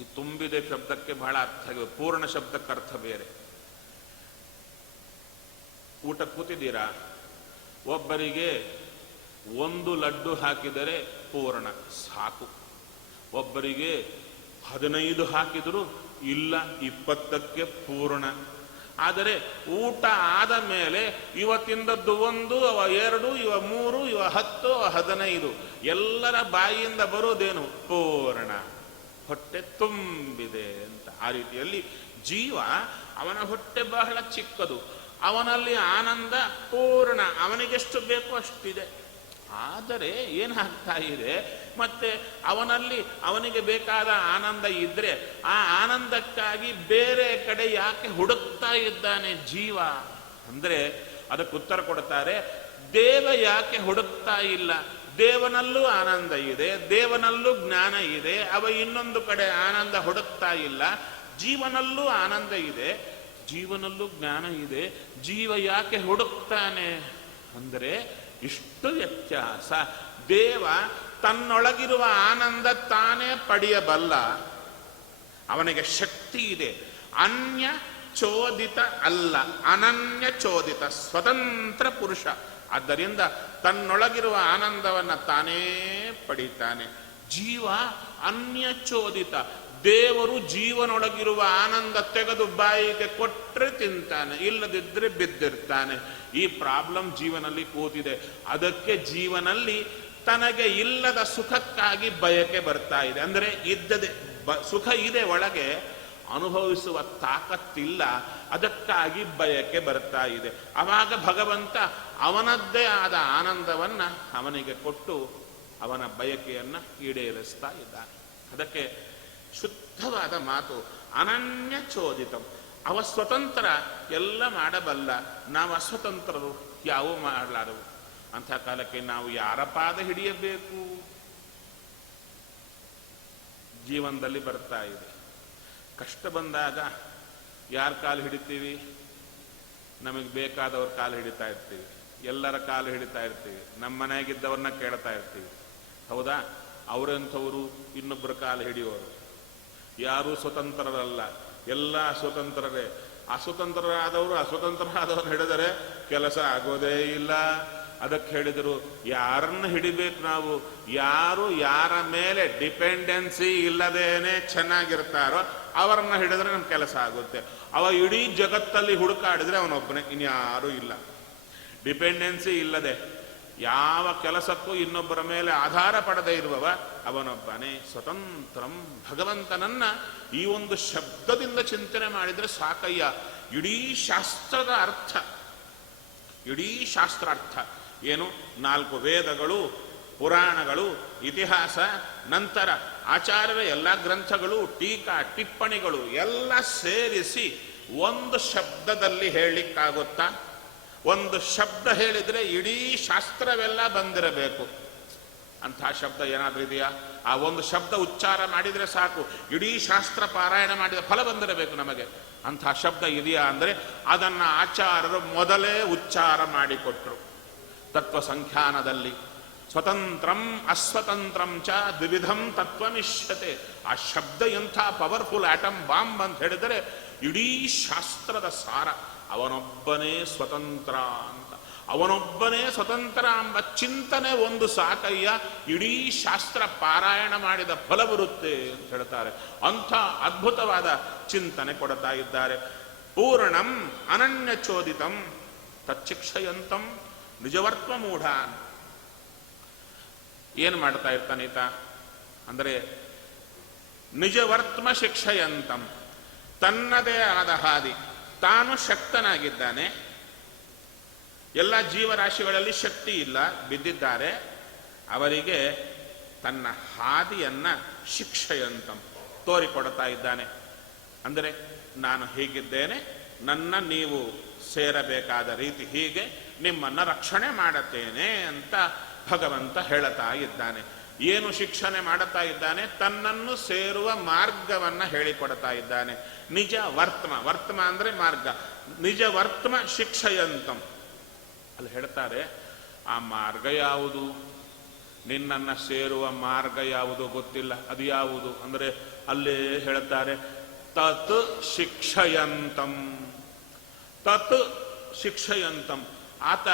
ಈ ತುಂಬಿದೆ ಶಬ್ದಕ್ಕೆ ಬಹಳ ಅರ್ಥ ಆಗಿದೆ, ಪೂರ್ಣ ಶಬ್ದಕ್ಕೆ ಅರ್ಥ ಬೇರೆ. ಊಟ ಕೂತಿದ್ದೀರಾ, ಒಬ್ಬರಿಗೆ 1 ಲಡ್ಡು ಹಾಕಿದರೆ ಪೂರ್ಣ ಸಾಕು, ಒಬ್ಬರಿಗೆ 15 ಹಾಕಿದರೂ ಇಲ್ಲ 20ಕ್ಕೆ ಪೂರ್ಣ. ಆದರೆ ಊಟ ಆದ ಮೇಲೆ ಇವತ್ತಿಂದದ್ದು 1, ಅವ 2, ಇವ 3, ಇವ 10, 15 ಎಲ್ಲರ ಬಾಯಿಯಿಂದ ಬರೋದೇನು? ಪೂರ್ಣ, ಹೊಟ್ಟೆ ತುಂಬಿದೆ ಅಂತ. ಆ ರೀತಿಯಲ್ಲಿ ಜೀವ, ಅವನ ಹೊಟ್ಟೆ ಬಹಳ ಚಿಕ್ಕದು, ಅವನಲ್ಲಿ ಆನಂದ ಪೂರ್ಣ, ಅವನಿಗೆಷ್ಟು ಬೇಕೋ ಅಷ್ಟಿದೆ. ಆದರೆ ಏನಾಗ್ತಾ ಇದೆ, ಮತ್ತೆ ಅವನಿಗೆ ಬೇಕಾದ ಆನಂದ ಇದ್ರೆ ಆ ಆನಂದಕ್ಕಾಗಿ ಬೇರೆ ಕಡೆ ಯಾಕೆ ಹುಡುಕ್ತಾ ಇದ್ದಾನೆ ಜೀವ ಅಂದ್ರೆ ಅದಕ್ಕೆ ಉತ್ತರ ಕೊಡ್ತಾರೆ. ದೇವ ಯಾಕೆ ಹುಡುಕ್ತಾ ಇಲ್ಲ? ದೇವನಲ್ಲೂ ಆನಂದ ಇದೆ, ದೇವನಲ್ಲೂ ಜ್ಞಾನ ಇದೆ, ಅವ ಇನ್ನೊಂದು ಕಡೆ ಆನಂದ ಹುಡುಕ್ತಾ ಇಲ್ಲ. ಜೀವನಲ್ಲೂ ಆನಂದ ಇದೆ, ಜೀವನಲ್ಲೂ ಜ್ಞಾನ ಇದೆ, ಜೀವ ಯಾಕೆ ಹುಡುಕ್ತಾನೆ ಅಂದರೆ ಇಷ್ಟು ವ್ಯತ್ಯಾಸ. ದೇವ ತನ್ನೊಳಗಿರುವ ಆನಂದ ತಾನೇ ಪಡೆಯಬಲ್ಲ, ಅವನಿಗೆ ಶಕ್ತಿ ಇದೆ. ಅನ್ಯ ಚೋದಿತ ಅಲ್ಲ, ಅನನ್ಯ ಚೋದಿತ ಸ್ವತಂತ್ರ ಪುರುಷ. ಆದ್ದರಿಂದ ತನ್ನೊಳಗಿರುವ ಆನಂದವನ್ನು ತಾನೇ ಪಡೀತಾನೆ. ಜೀವ ಅನ್ಯ ಚೋದಿತ, ದೇವರು ಜೀವನೊಳಗಿರುವ ಆನಂದ ತೆಗೆದು ಬಾಯಿಗೆ ಕೊಟ್ಟರೆ ತಿಂತಾನೆ, ಇಲ್ಲದಿದ್ದರೆ ಬಿದ್ದಿರ್ತಾನೆ. ಈ ಪ್ರಾಬ್ಲಮ್ ಜೀವನಲ್ಲಿ ಕೂತಿದೆ. ಅದಕ್ಕೆ ಜೀವನಲ್ಲಿ ತನಗೆ ಇಲ್ಲದ ಸುಖಕ್ಕಾಗಿ ಬಯಕೆ ಬರ್ತಾ ಇದೆ. ಅಂದರೆ ಇದ್ದದೆ ಸುಖ ಇದೆ ಒಳಗೆ, ಅನುಭವಿಸುವ ತಾಕತ್ತಿಲ್ಲ, ಅದಕ್ಕಾಗಿ ಬಯಕೆ ಬರ್ತಾ ಇದೆ. ಆವಾಗ ಭಗವಂತ ಅವನದ್ದೇ ಆದ ಆನಂದವನ್ನು ಅವನಿಗೆ ಕೊಟ್ಟು ಅವನ ಬಯಕೆಯನ್ನು ಈಡೇರಿಸ್ತಾ ಇದ್ದಾನೆ. ಅದಕ್ಕೆ ಶುದ್ಧವಾದ ಮಾತು ಅನನ್ಯ ಚೋದಿತಂ. ಅವ ಸ್ವತಂತ್ರ, ಎಲ್ಲ ಮಾಡಬಲ್ಲ, ನಾವು ಅಸ್ವತಂತ್ರರು, ಯಾವುವು ಮಾಡಲಾರವು. ಅಂಥ ಕಾಲಕ್ಕೆ ನಾವು ಯಾರ ಪಾದ ಹಿಡಿಯಬೇಕು? ಜೀವನದಲ್ಲಿ ಬರ್ತಾ ಇದೆ. ಕಷ್ಟ ಬಂದಾಗ ಯಾರ ಕಾಲು ಹಿಡಿತೀವಿ? ನಮಗೆ ಬೇಕಾದವ್ರ ಕಾಲು ಹಿಡಿತಾ ಇರ್ತೀವಿ, ಎಲ್ಲರ ಕಾಲು ಹಿಡಿತಾ ಇರ್ತೀವಿ, ನಮ್ಮ ಮನೆಯಾಗಿದ್ದವ್ರನ್ನ ಕೇಳ್ತಾ ಇರ್ತೀವಿ. ಹೌದಾ? ಅವರಂಥವರು ಇನ್ನೊಬ್ಬರ ಕಾಲು ಹಿಡಿಯೋರು. ಯಾರೂ ಸ್ವತಂತ್ರರಲ್ಲ, ಎಲ್ಲ ಸ್ವತಂತ್ರರೇ. ಅಸ್ವತಂತ್ರರಾದವ್ರನ್ನ ಹಿಡಿದರೆ ಕೆಲಸ ಆಗೋದೇ ಇಲ್ಲ. ಅದಕ್ಕೆ ಹೇಳಿದರು, ಯಾರನ್ನು ಹಿಡಿಬೇಕು ನಾವು? ಯಾರು ಯಾರ ಮೇಲೆ ಡಿಪೆಂಡೆನ್ಸಿ ಇಲ್ಲದೇನೆ ಚೆನ್ನಾಗಿರ್ತಾರೋ ಅವರನ್ನ ಹಿಡಿದ್ರೆ ನಮ್ಮ ಕೆಲಸ ಆಗುತ್ತೆ. ಅವ ಇಡೀ ಜಗತ್ತಲ್ಲಿ ಹುಡುಕಾಡಿದ್ರೆ ಅವನೊಬ್ಬನೇ, ಇನ್ಯಾರೂ ಇಲ್ಲ. ಡಿಪೆಂಡೆನ್ಸಿ ಇಲ್ಲದೆ ಯಾವ ಕೆಲಸಕ್ಕೂ ಇನ್ನೊಬ್ಬರ ಮೇಲೆ ಆಧಾರ ಪಡದೇ ಇರುವವ ಅವನೊಬ್ಬನೇ ಸ್ವತಂತ್ರಂ. ಭಗವಂತನನ್ನ ಈ ಒಂದು ಶಬ್ದದಿಂದ ಚಿಂತನೆ ಮಾಡಿದರೆ ಸಾಕಯ್ಯ. ಇಡೀ ಶಾಸ್ತ್ರಾರ್ಥ ಏನು? 4 ವೇದಗಳು, ಪುರಾಣಗಳು, ಇತಿಹಾಸ, ನಂತರ ಆಚಾರ್ಯರ ಎಲ್ಲ ಗ್ರಂಥಗಳು, ಟೀಕಾ ಟಿಪ್ಪಣಿಗಳು ಎಲ್ಲ ಸೇರಿಸಿ ಒಂದು ಶಬ್ದದಲ್ಲಿ ಹೇಳಲಿಕ್ಕಾಗುತ್ತಾ? ಒಂದು ಶಬ್ದ ಹೇಳಿದರೆ ಇಡೀ ಶಾಸ್ತ್ರವೆಲ್ಲ ಬಂದಿರಬೇಕು. ಅಂಥ ಶಬ್ದ ಏನಾದರೂ ಇದೆಯಾ? ಆ ಒಂದು ಶಬ್ದ ಉಚ್ಚಾರ ಮಾಡಿದರೆ ಸಾಕು, ಇಡೀ ಶಾಸ್ತ್ರ ಪಾರಾಯಣ ಮಾಡಿದ ಫಲ ಬಂದಿರಬೇಕು ನಮಗೆ. ಅಂಥ ಶಬ್ದ ಇದೆಯಾ ಅಂದರೆ ಅದನ್ನು ಆಚಾರ್ಯರು ಮೊದಲೇ ಉಚ್ಚಾರ ಮಾಡಿಕೊಟ್ರು ತತ್ವ ಸಂಖ್ಯಾನದಲ್ಲಿ. ಸ್ವತಂತ್ರಂ ಅಸ್ವತಂತ್ರಂ ಚ ದ್ವಿವಿಧಂ ತತ್ವಮಿಷ್ಯತೆ. ಆ ಶಬ್ದ ಎಂಥ ಪವರ್ಫುಲ್ ಆಟಮ್ ಬಾಂಬ್ ಅಂತ ಹೇಳಿದರೆ ಇಡೀ ಶಾಸ್ತ್ರದ ಸಾರ. ಅವನೊಬ್ಬನೇ ಸ್ವತಂತ್ರ ಅಂತ, ಅವನೊಬ್ಬನೇ ಸ್ವತಂತ್ರ ಎಂಬ ಚಿಂತನೆ ಒಂದು ಸಾಕಯ್ಯ, ಇಡೀ ಶಾಸ್ತ್ರ ಪಾರಾಯಣ ಮಾಡಿದ ಫಲ ಬರುತ್ತೆ ಅಂತ ಹೇಳ್ತಾರೆ. ಅಂಥ ಅದ್ಭುತವಾದ ಚಿಂತನೆ ಕೊಡ್ತಾ ಇದ್ದಾರೆ. ಪೂರ್ಣಂ ಅನನ್ಯಚೋದಿತಂ ತಚ್ಚಿಕ್ಷಯಂತಂ ನಿಜವರ್ತ್ವ ಮೂಢಾನ್. ಏನು ಮಾಡ್ತಾ ಇರ್ತಾನೀತ ಅಂದರೆ ನಿಜವರ್ತ್ಮ ಶಿಕ್ಷಯಂತಂ, ತನ್ನದೇ ಆದ ಹಾದಿ, ತಾನು ಶಕ್ತನಾಗಿದ್ದಾನೆ, ಎಲ್ಲ ಜೀವರಾಶಿಗಳಲ್ಲಿ ಶಕ್ತಿ ಇಲ್ಲ, ಬಿದ್ದಿದ್ದಾರೆ, ಅವರಿಗೆ ತನ್ನ ಹಾದಿಯನ್ನ ಶಿಕ್ಷಯಂತಂ ತೋರಿಕೊಡ್ತಾ ಇದ್ದಾನೆ. ಅಂದರೆ ನಾನು ಹೀಗಿದ್ದೇನೆ, ನನ್ನ ನೀವು ಸೇರಬೇಕಾದ ರೀತಿ ಹೀಗೆ, ನಿಮ್ಮನ್ನು ರಕ್ಷಣೆ ಮಾಡುತ್ತೇನೆ ಅಂತ ಭಗವಂತ ಹೇಳುತ್ತಾ ಇದ್ದಾನೆ. ಏನು ಶಿಕ್ಷಣೆ ಮಾಡುತ್ತಾ ಇದ್ದಾನೆ? ತನ್ನನ್ನು ಸೇರುವ ಮಾರ್ಗವನ್ನು ಹೇಳಿಕೊಡ್ತಾ ಇದ್ದಾನೆ. ನಿಜ ವರ್ತಮ, ವರ್ತಮ ಅಂದರೆ ಮಾರ್ಗ, ನಿಜ ವರ್ತಮ ಶಿಕ್ಷಯಂತಂ. ಅಲ್ಲಿ ಹೇಳ್ತಾರೆ, ಆ ಮಾರ್ಗ ಯಾವುದು, ನಿನ್ನನ್ನು ಸೇರುವ ಮಾರ್ಗ ಯಾವುದು ಗೊತ್ತಿಲ್ಲ, ಅದು ಯಾವುದು ಅಂದರೆ ಅಲ್ಲೇ ಹೇಳ್ತಾರೆ ತತ್ ಶಿಕ್ಷಯಂತಂ. ತತ್ ಶಿಕ್ಷಯಂತಂ, ಆತ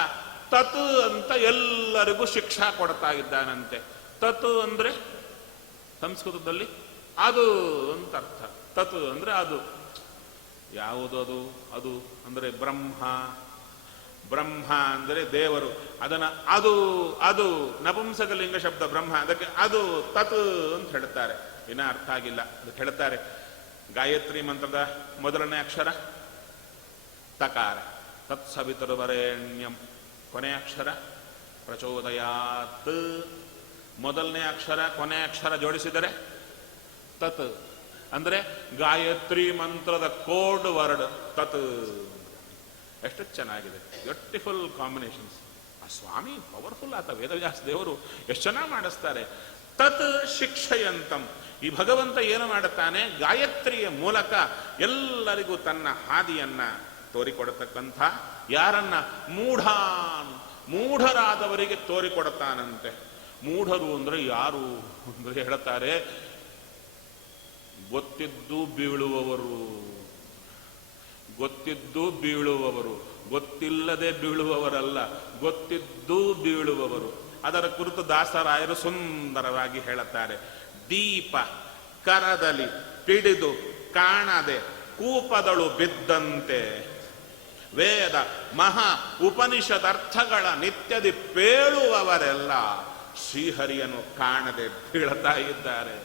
ತತ್ ಅಂತ ಎಲ್ಲರಿಗೂ ಶಿಕ್ಷಾ ಕೊಡ್ತಾ ಇದ್ದಾನಂತೆ. ತತ್ ಅಂದರೆ ಸಂಸ್ಕೃತದಲ್ಲಿ ಅದು ಅಂತ ಅರ್ಥ. ತತ್ ಅಂದರೆ ಅದು. ಯಾವುದದು? ಅದು ಅಂದರೆ ಬ್ರಹ್ಮ. ಬ್ರಹ್ಮ ಅಂದರೆ ದೇವರು, ಅದನ್ನು ಅದು ಅದು ನಪುಂಸಕಲಿಂಗ ಶಬ್ದ ಬ್ರಹ್ಮ, ಅದಕ್ಕೆ ಅದು ತತ್ ಅಂತ ಹೇಳ್ತಾರೆ. ಇನ್ನ ಅರ್ಥ ಆಗಿಲ್ಲ, ಅದಕ್ಕೆ ಹೇಳ್ತಾರೆ ಗಾಯತ್ರಿ ಮಂತ್ರದ ಮೊದಲನೇ ಅಕ್ಷರ ತಕಾರ, ತತ್ಸವಿತುರ್ವರೆಣ್ಯಂ. ಕೊನೆ ಅಕ್ಷರ ಪ್ರಚೋದಯಾತ್. ಮೊದಲನೇ ಅಕ್ಷರ ಕೊನೆ ಅಕ್ಷರ ಜೋಡಿಸಿದರೆ ತತ್. ಅಂದರೆ ಗಾಯತ್ರಿ ಮಂತ್ರದ ಕೋಡ್ ವರ್ಡ್ ತತ್. ಎಷ್ಟು ಚೆನ್ನಾಗಿದೆ, ಬ್ಯೂಟಿಫುಲ್ ಕಾಂಬಿನೇಷನ್ಸ್. ಆ ಸ್ವಾಮಿ ಪವರ್ಫುಲ್ ಆತ, ವೇದವ್ಯಾಸ ದೇವರು ಎಷ್ಟು ಚೆನ್ನಾಗಿ ಮಾಡಿಸ್ತಾರೆ. ತತ್ ಶಿಕ್ಷಯಂತಂ. ಈ ಭಗವಂತ ಏನು ಮಾಡುತ್ತಾನೆ? ಗಾಯತ್ರಿಯ ಮೂಲಕ ಎಲ್ಲರಿಗೂ ತನ್ನ ಹಾದಿಯನ್ನ ತೋರಿಕೊಡತಕ್ಕಂಥ, ಯಾರನ್ನ? ಮೂಢಾನ್, ಮೂಢರಾದವರಿಗೆ ತೋರಿಕೊಡುತ್ತಾನಂತೆ. ಮೂಢರು ಅಂದರೆ ಯಾರು ಅಂದರೆ ಹೇಳ್ತಾರೆ, ಗೊತ್ತಿದ್ದು ಬೀಳುವವರು, ಗೊತ್ತಿದ್ದು ಬೀಳುವವರು, ಗೊತ್ತಿಲ್ಲದೆ ಬೀಳುವವರಲ್ಲ, ಗೊತ್ತಿದ್ದು ಬೀಳುವವರು. ಅದರ ಕುರಿತು ದಾಸರಾಯರು ಸುಂದರವಾಗಿ ಹೇಳುತ್ತಾರೆ. ದೀಪ ಕರದಲ್ಲಿ ಪಿಡಿದು ಕಾಣದೆ ಕೂಪದಳು ಬಿದ್ದಂತೆ, ವೇದ ಮಹಾ ಉಪನಿಷದರ್ಥಗಳ ನಿತ್ಯದಿ ಪೇಳುವವರೆಲ್ಲ ಶ್ರೀಹರಿಯನ್ನು ಕಾಣದೆ ಬೀಳ್ತಾ ಇದ್ದಾರೆ.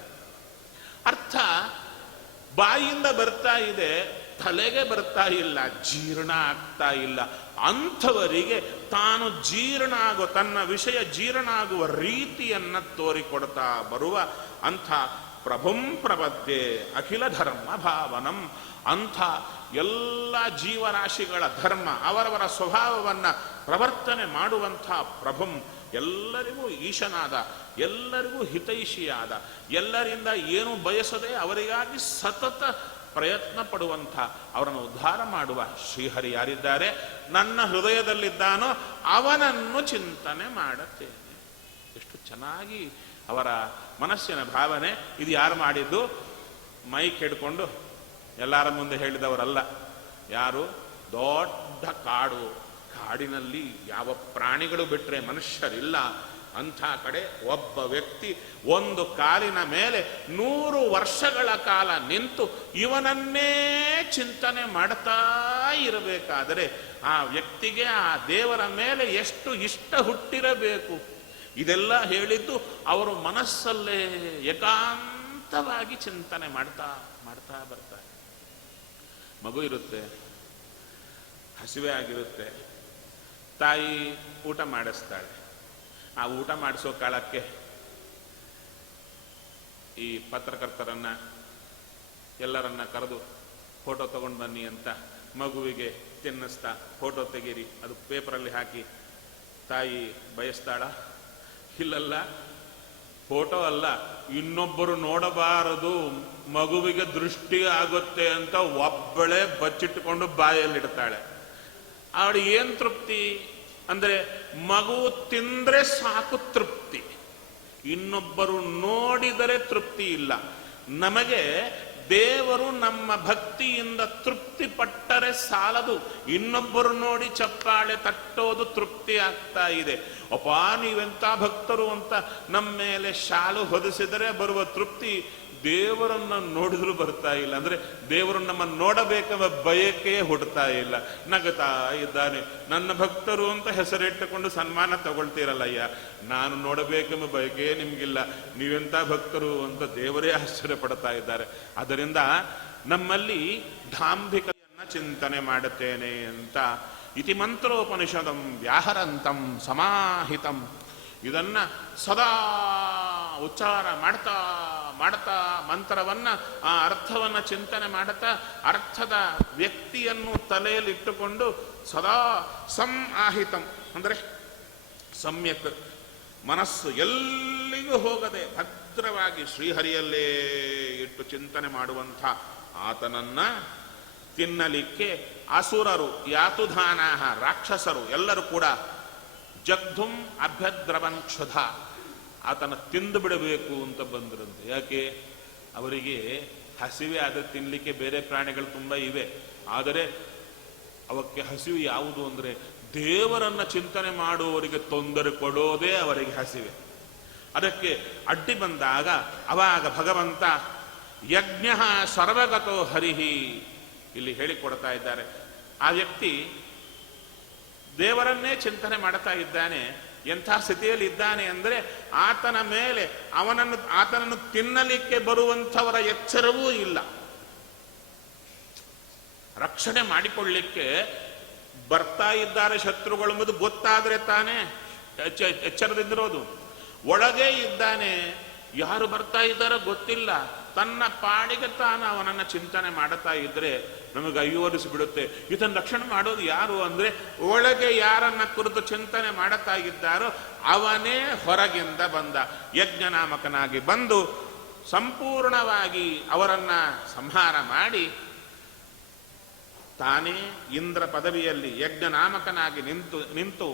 ಅರ್ಥ ಬಾಯಿಂದ ಬರ್ತಾ ಇದೆ, ತಲೆಗೆ ಬರ್ತಾ ಇಲ್ಲ, ಜೀರ್ಣ ಆಗ್ತಾ ಇಲ್ಲ. ಅಂಥವರಿಗೆ ತಾನು ಜೀರ್ಣ ಆಗೋ, ತನ್ನ ವಿಷಯ ಜೀರ್ಣ ಆಗುವ ರೀತಿಯನ್ನ ತೋರಿಕೊಡ್ತಾ ಬರುವ ಅಂಥ ಪ್ರಭುಂ ಪ್ರಪದ್ಯೆ ಅಖಿಲ ಧರ್ಮ ಭಾವನಂ. ಅಂಥ ಎಲ್ಲ ಜೀವರಾಶಿಗಳ ಧರ್ಮ, ಅವರವರ ಸ್ವಭಾವವನ್ನು ಪ್ರವರ್ತನೆ ಮಾಡುವಂಥ ಪ್ರಭುಂ, ಎಲ್ಲರಿಗೂ ಈಶನಾದ, ಎಲ್ಲರಿಗೂ ಹಿತೈಷಿಯಾದ, ಎಲ್ಲರಿಂದ ಏನು ಬಯಸದೆ ಅವರಿಗಾಗಿ ಸತತ ಪ್ರಯತ್ನ ಪಡುವಂಥ, ಅವರನ್ನು ಉದ್ಧಾರ ಮಾಡುವ ಶ್ರೀಹರಿ ಯಾರಿದ್ದಾರೆ? ನನ್ನ ಹೃದಯದಲ್ಲಿದ್ದಾನೋ ಅವನನ್ನು ಚಿಂತನೆ ಮಾಡುತ್ತೇನೆ. ಎಷ್ಟು ಚೆನ್ನಾಗಿ ಅವರ ಮನಸ್ಸಿನ ಭಾವನೆ. ಇದು ಯಾರು ಮಾಡಿದ್ದು? ಮೈಕ್ ಹಿಡ್ಕೊಂಡು ಎಲ್ಲರ ಮುಂದೆ ಹೇಳಿದವರಲ್ಲ. ಯಾರು? ದೊಡ್ಡ ಕಾಡು, ಕಾಡಿನಲ್ಲಿ ಯಾವ ಪ್ರಾಣಿಗಳು ಬಿಟ್ಟರೆ ಮನುಷ್ಯರಿಲ್ಲ. ಅಂಥ ಕಡೆ ಒಬ್ಬ ವ್ಯಕ್ತಿ ಒಂದು ಕಾಲಿನ ಮೇಲೆ 100 ವರ್ಷಗಳ ಕಾಲ ನಿಂತು ಇವನನ್ನೇ ಚಿಂತನೆ ಮಾಡ್ತಾ ಇರಬೇಕಾದರೆ ಆ ವ್ಯಕ್ತಿಗೆ ಆ ದೇವರ ಮೇಲೆ ಎಷ್ಟು ಇಷ್ಟ ಹುಟ್ಟಿರಬೇಕು. ಇದೆಲ್ಲ ಹೇಳಿದ್ದು ಅವರು ಮನಸ್ಸಲ್ಲೇ ಏಕಾಂತವಾಗಿ ಚಿಂತನೆ ಮಾಡ್ತಾ ಮಾಡ್ತಾ ಬರ್ತಾರೆ. ಮಗು ಇರುತ್ತೆ, ಹಸಿವೆ ಆಗಿರುತ್ತೆ, ತಾಯಿ ಊಟ ಮಾಡಿಸ್ತಾಳೆ. ಆ ಊಟ ಮಾಡಿಸೋ ಕಾಲಕ್ಕೆ ಈ ಪತ್ರಕರ್ತರನ್ನ ಎಲ್ಲರನ್ನ ಕರೆದು ಫೋಟೋ ತಗೊಂಡು ಬನ್ನಿ ಅಂತ ಮಗುವಿಗೆ ತಿನ್ನಿಸ್ತಾ ಫೋಟೋ ತೆಗೀರಿ, ಅದು ಪೇಪರಲ್ಲಿ ಹಾಕಿ ತಾಯಿ ಬಯಸ್ತಾಳ? ಇಲ್ಲಲ್ಲ, ಫೋಟೋ ಅಲ್ಲ, ಇನ್ನೊಬ್ಬರು ನೋಡಬಾರದು, ಮಗುವಿಗೆ ದೃಷ್ಟಿ ಆಗುತ್ತೆ ಅಂತ ಒಬ್ಬಳೇ ಬಚ್ಚಿಟ್ಟುಕೊಂಡು ಬಾಯಲ್ಲಿಡ್ತಾಳೆ. ಅವಳು ಏನು ತೃಪ್ತಿ ಅಂದರೆ ಮಗು ತಿಂದ್ರೆ ಸಾಕು ತೃಪ್ತಿ, ಇನ್ನೊಬ್ಬರು ನೋಡಿದರೆ ತೃಪ್ತಿ ಇಲ್ಲ. ನಮಗೆ ದೇವರು ನಮ್ಮ ಭಕ್ತಿಯಿಂದ ತೃಪ್ತಿ ಪಟ್ಟರೆ ಸಾಲದು, ಇನ್ನೊಬ್ಬರು ನೋಡಿ ಚಪ್ಪಾಳೆ ತಟ್ಟೋದು ತೃಪ್ತಿ ಆಗ್ತಾ ಇದೆ. ಅಪ್ಪ ನೀವೆಂಥ ಭಕ್ತರು ಅಂತ ನಮ್ಮ ಮೇಲೆ ಶಾಲು ಹೊದಿಸಿದರೆ ಬರುವ ತೃಪ್ತಿ ದೇವರನ್ನು ನೋಡಿದ್ರೂ ಬರ್ತಾ ಇಲ್ಲ. ಅಂದರೆ ದೇವರು ನಮ್ಮನ್ನು ನೋಡಬೇಕೆಂಬ ಬಯಕೆ ಹುಡ್ತಾ ಇಲ್ಲ. ನಗತಾ ಇದ್ದಾನೆ. ನನ್ನ ಭಕ್ತರು ಅಂತ ಹೆಸರಿಟ್ಟುಕೊಂಡು ಸನ್ಮಾನ ತಗೊಳ್ತೀರಲ್ಲಯ್ಯ, ನಾನು ನೋಡಬೇಕೆಂಬ ಬಯಕೆ ನಿಮಗಿಲ್ಲ, ನೀವೆಂಥ ಭಕ್ತರು ಅಂತ ದೇವರೇ ಆಶ್ಚರ್ಯ ಪಡ್ತಾ ಇದ್ದಾರೆ. ಅದರಿಂದ ನಮ್ಮಲ್ಲಿ ಧಾಂಭಿಕೆಯನ್ನು ಚಿಂತನೆ ಮಾಡುತ್ತೇನೆ ಅಂತ ಇತಿ ಮಂತ್ರೋಪನಿಷದಂ ವ್ಯಾಹರಂತಂ ಸಮಾಹಿತಂ, ಇದನ್ನ ಸದಾ ಉಚ್ಚಾರ ಮಾಡ್ತಾ ಮಾಡ್ತಾ ಮಂತ್ರವನ್ನ ಆ ಅರ್ಥವನ್ನ ಚಿಂತನೆ ಮಾಡುತ್ತಾ ಅರ್ಥದ ವ್ಯಕ್ತಿಯನ್ನು ತಲೆಯಲ್ಲಿಟ್ಟುಕೊಂಡು ಸದಾ ಸಮಾಹಿತಂ ಅಂದರೆ ಸಮ್ಯಕ್ ಮನಸ್ಸು ಎಲ್ಲಿಗೂ ಹೋಗದೆ ಭದ್ರವಾಗಿ ಶ್ರೀಹರಿಯಲ್ಲೇ ಇಟ್ಟು ಚಿಂತನೆ ಮಾಡುವಂಥ ಆತನನ್ನ ತಿನ್ನಲಿಕ್ಕೆ ಅಸುರರು ಯಾತುಧಾನಾಹ ರಾಕ್ಷಸರು ಎಲ್ಲರೂ ಕೂಡ ಜಗ್ಧುಂ ಅಭ್ಯದ್ರವನ್ ಕ್ಷುಧ ಆತನ ತಿಂದು ಬಿಡಬೇಕು ಅಂತ ಬಂದ್ರಂತೆ. ಯಾಕೆ? ಅವರಿಗೆ ಹಸಿವೆ ಆದರೆ ತಿನ್ನಲಿಕ್ಕೆ ಬೇರೆ ಪ್ರಾಣಿಗಳು ತುಂಬ ಇವೆ, ಆದರೆ ಅವಕ್ಕೆ ಹಸಿವು ಯಾವುದು ಅಂದರೆ ದೇವರನ್ನ ಚಿಂತನೆ ಮಾಡುವವರಿಗೆ ತೊಂದರೆ ಕೊಡೋದೇ ಅವರಿಗೆ ಹಸಿವೆ. ಅದಕ್ಕೆ ಅಡ್ಡಿ ಬಂದಾಗ ಅವಾಗ ಭಗವಂತ ಯಜ್ಞ ಸರ್ವಗತೋ ಹರಿಹಿ ಇಲ್ಲಿ ಹೇಳಿಕೊಡ್ತಾ ಇದ್ದಾರೆ. ಆ ವ್ಯಕ್ತಿ ದೇವರನ್ನೇ ಚಿಂತನೆ ಮಾಡ್ತಾ ಇದ್ದಾನೆ. ಎಂಥ ಸ್ಥಿತಿಯಲ್ಲಿ ಇದ್ದಾನೆ ಅಂದರೆ ಆತನ ಮೇಲೆ ಆತನನ್ನು ತಿನ್ನಲಿಕ್ಕೆ ಬರುವಂಥವರ ಎಚ್ಚರವೂ ಇಲ್ಲ. ರಕ್ಷಣೆ ಮಾಡಿಕೊಳ್ಳಲಿಕ್ಕೆ ಬರ್ತಾ ಇದ್ದಾರೆ ಶತ್ರುಗಳು ಎಂಬುದು ಗೊತ್ತಾದ್ರೆ ತಾನೇ ಎಚ್ಚರದಿಂದಿರೋದು. ಒಳಗೆ ಇದ್ದಾನೆ, ಯಾರು ಬರ್ತಾ ಇದ್ದಾರೋ ಗೊತ್ತಿಲ್ಲ, ತನ್ನ ಪಾಡಿಗೆ ತಾನು ಅವನನ್ನು ಚಿಂತನೆ ಮಾಡುತ್ತಾ ಇದ್ರೆ ನಮಗೆ ಅಯ್ಯೋರಿಸಿಬಿಡುತ್ತೆ. ಇದನ್ನು ರಕ್ಷಣೆ ಮಾಡೋದು ಯಾರು ಅಂದರೆ ಒಳಗೆ ಯಾರನ್ನ ಕುರಿತು ಚಿಂತನೆ ಮಾಡುತ್ತಾ ಇದ್ದಾರೋ ಅವನೇ ಹೊರಗಿಂದ ಬಂದ ಯಜ್ಞನಾಮಕನಾಗಿ ಬಂದು ಸಂಪೂರ್ಣವಾಗಿ ಅವರನ್ನ ಸಂಹಾರ ಮಾಡಿ ತಾನೇ ಇಂದ್ರ ಪದವಿಯಲ್ಲಿ ಯಜ್ಞನಾಮಕನಾಗಿ ನಿಂತು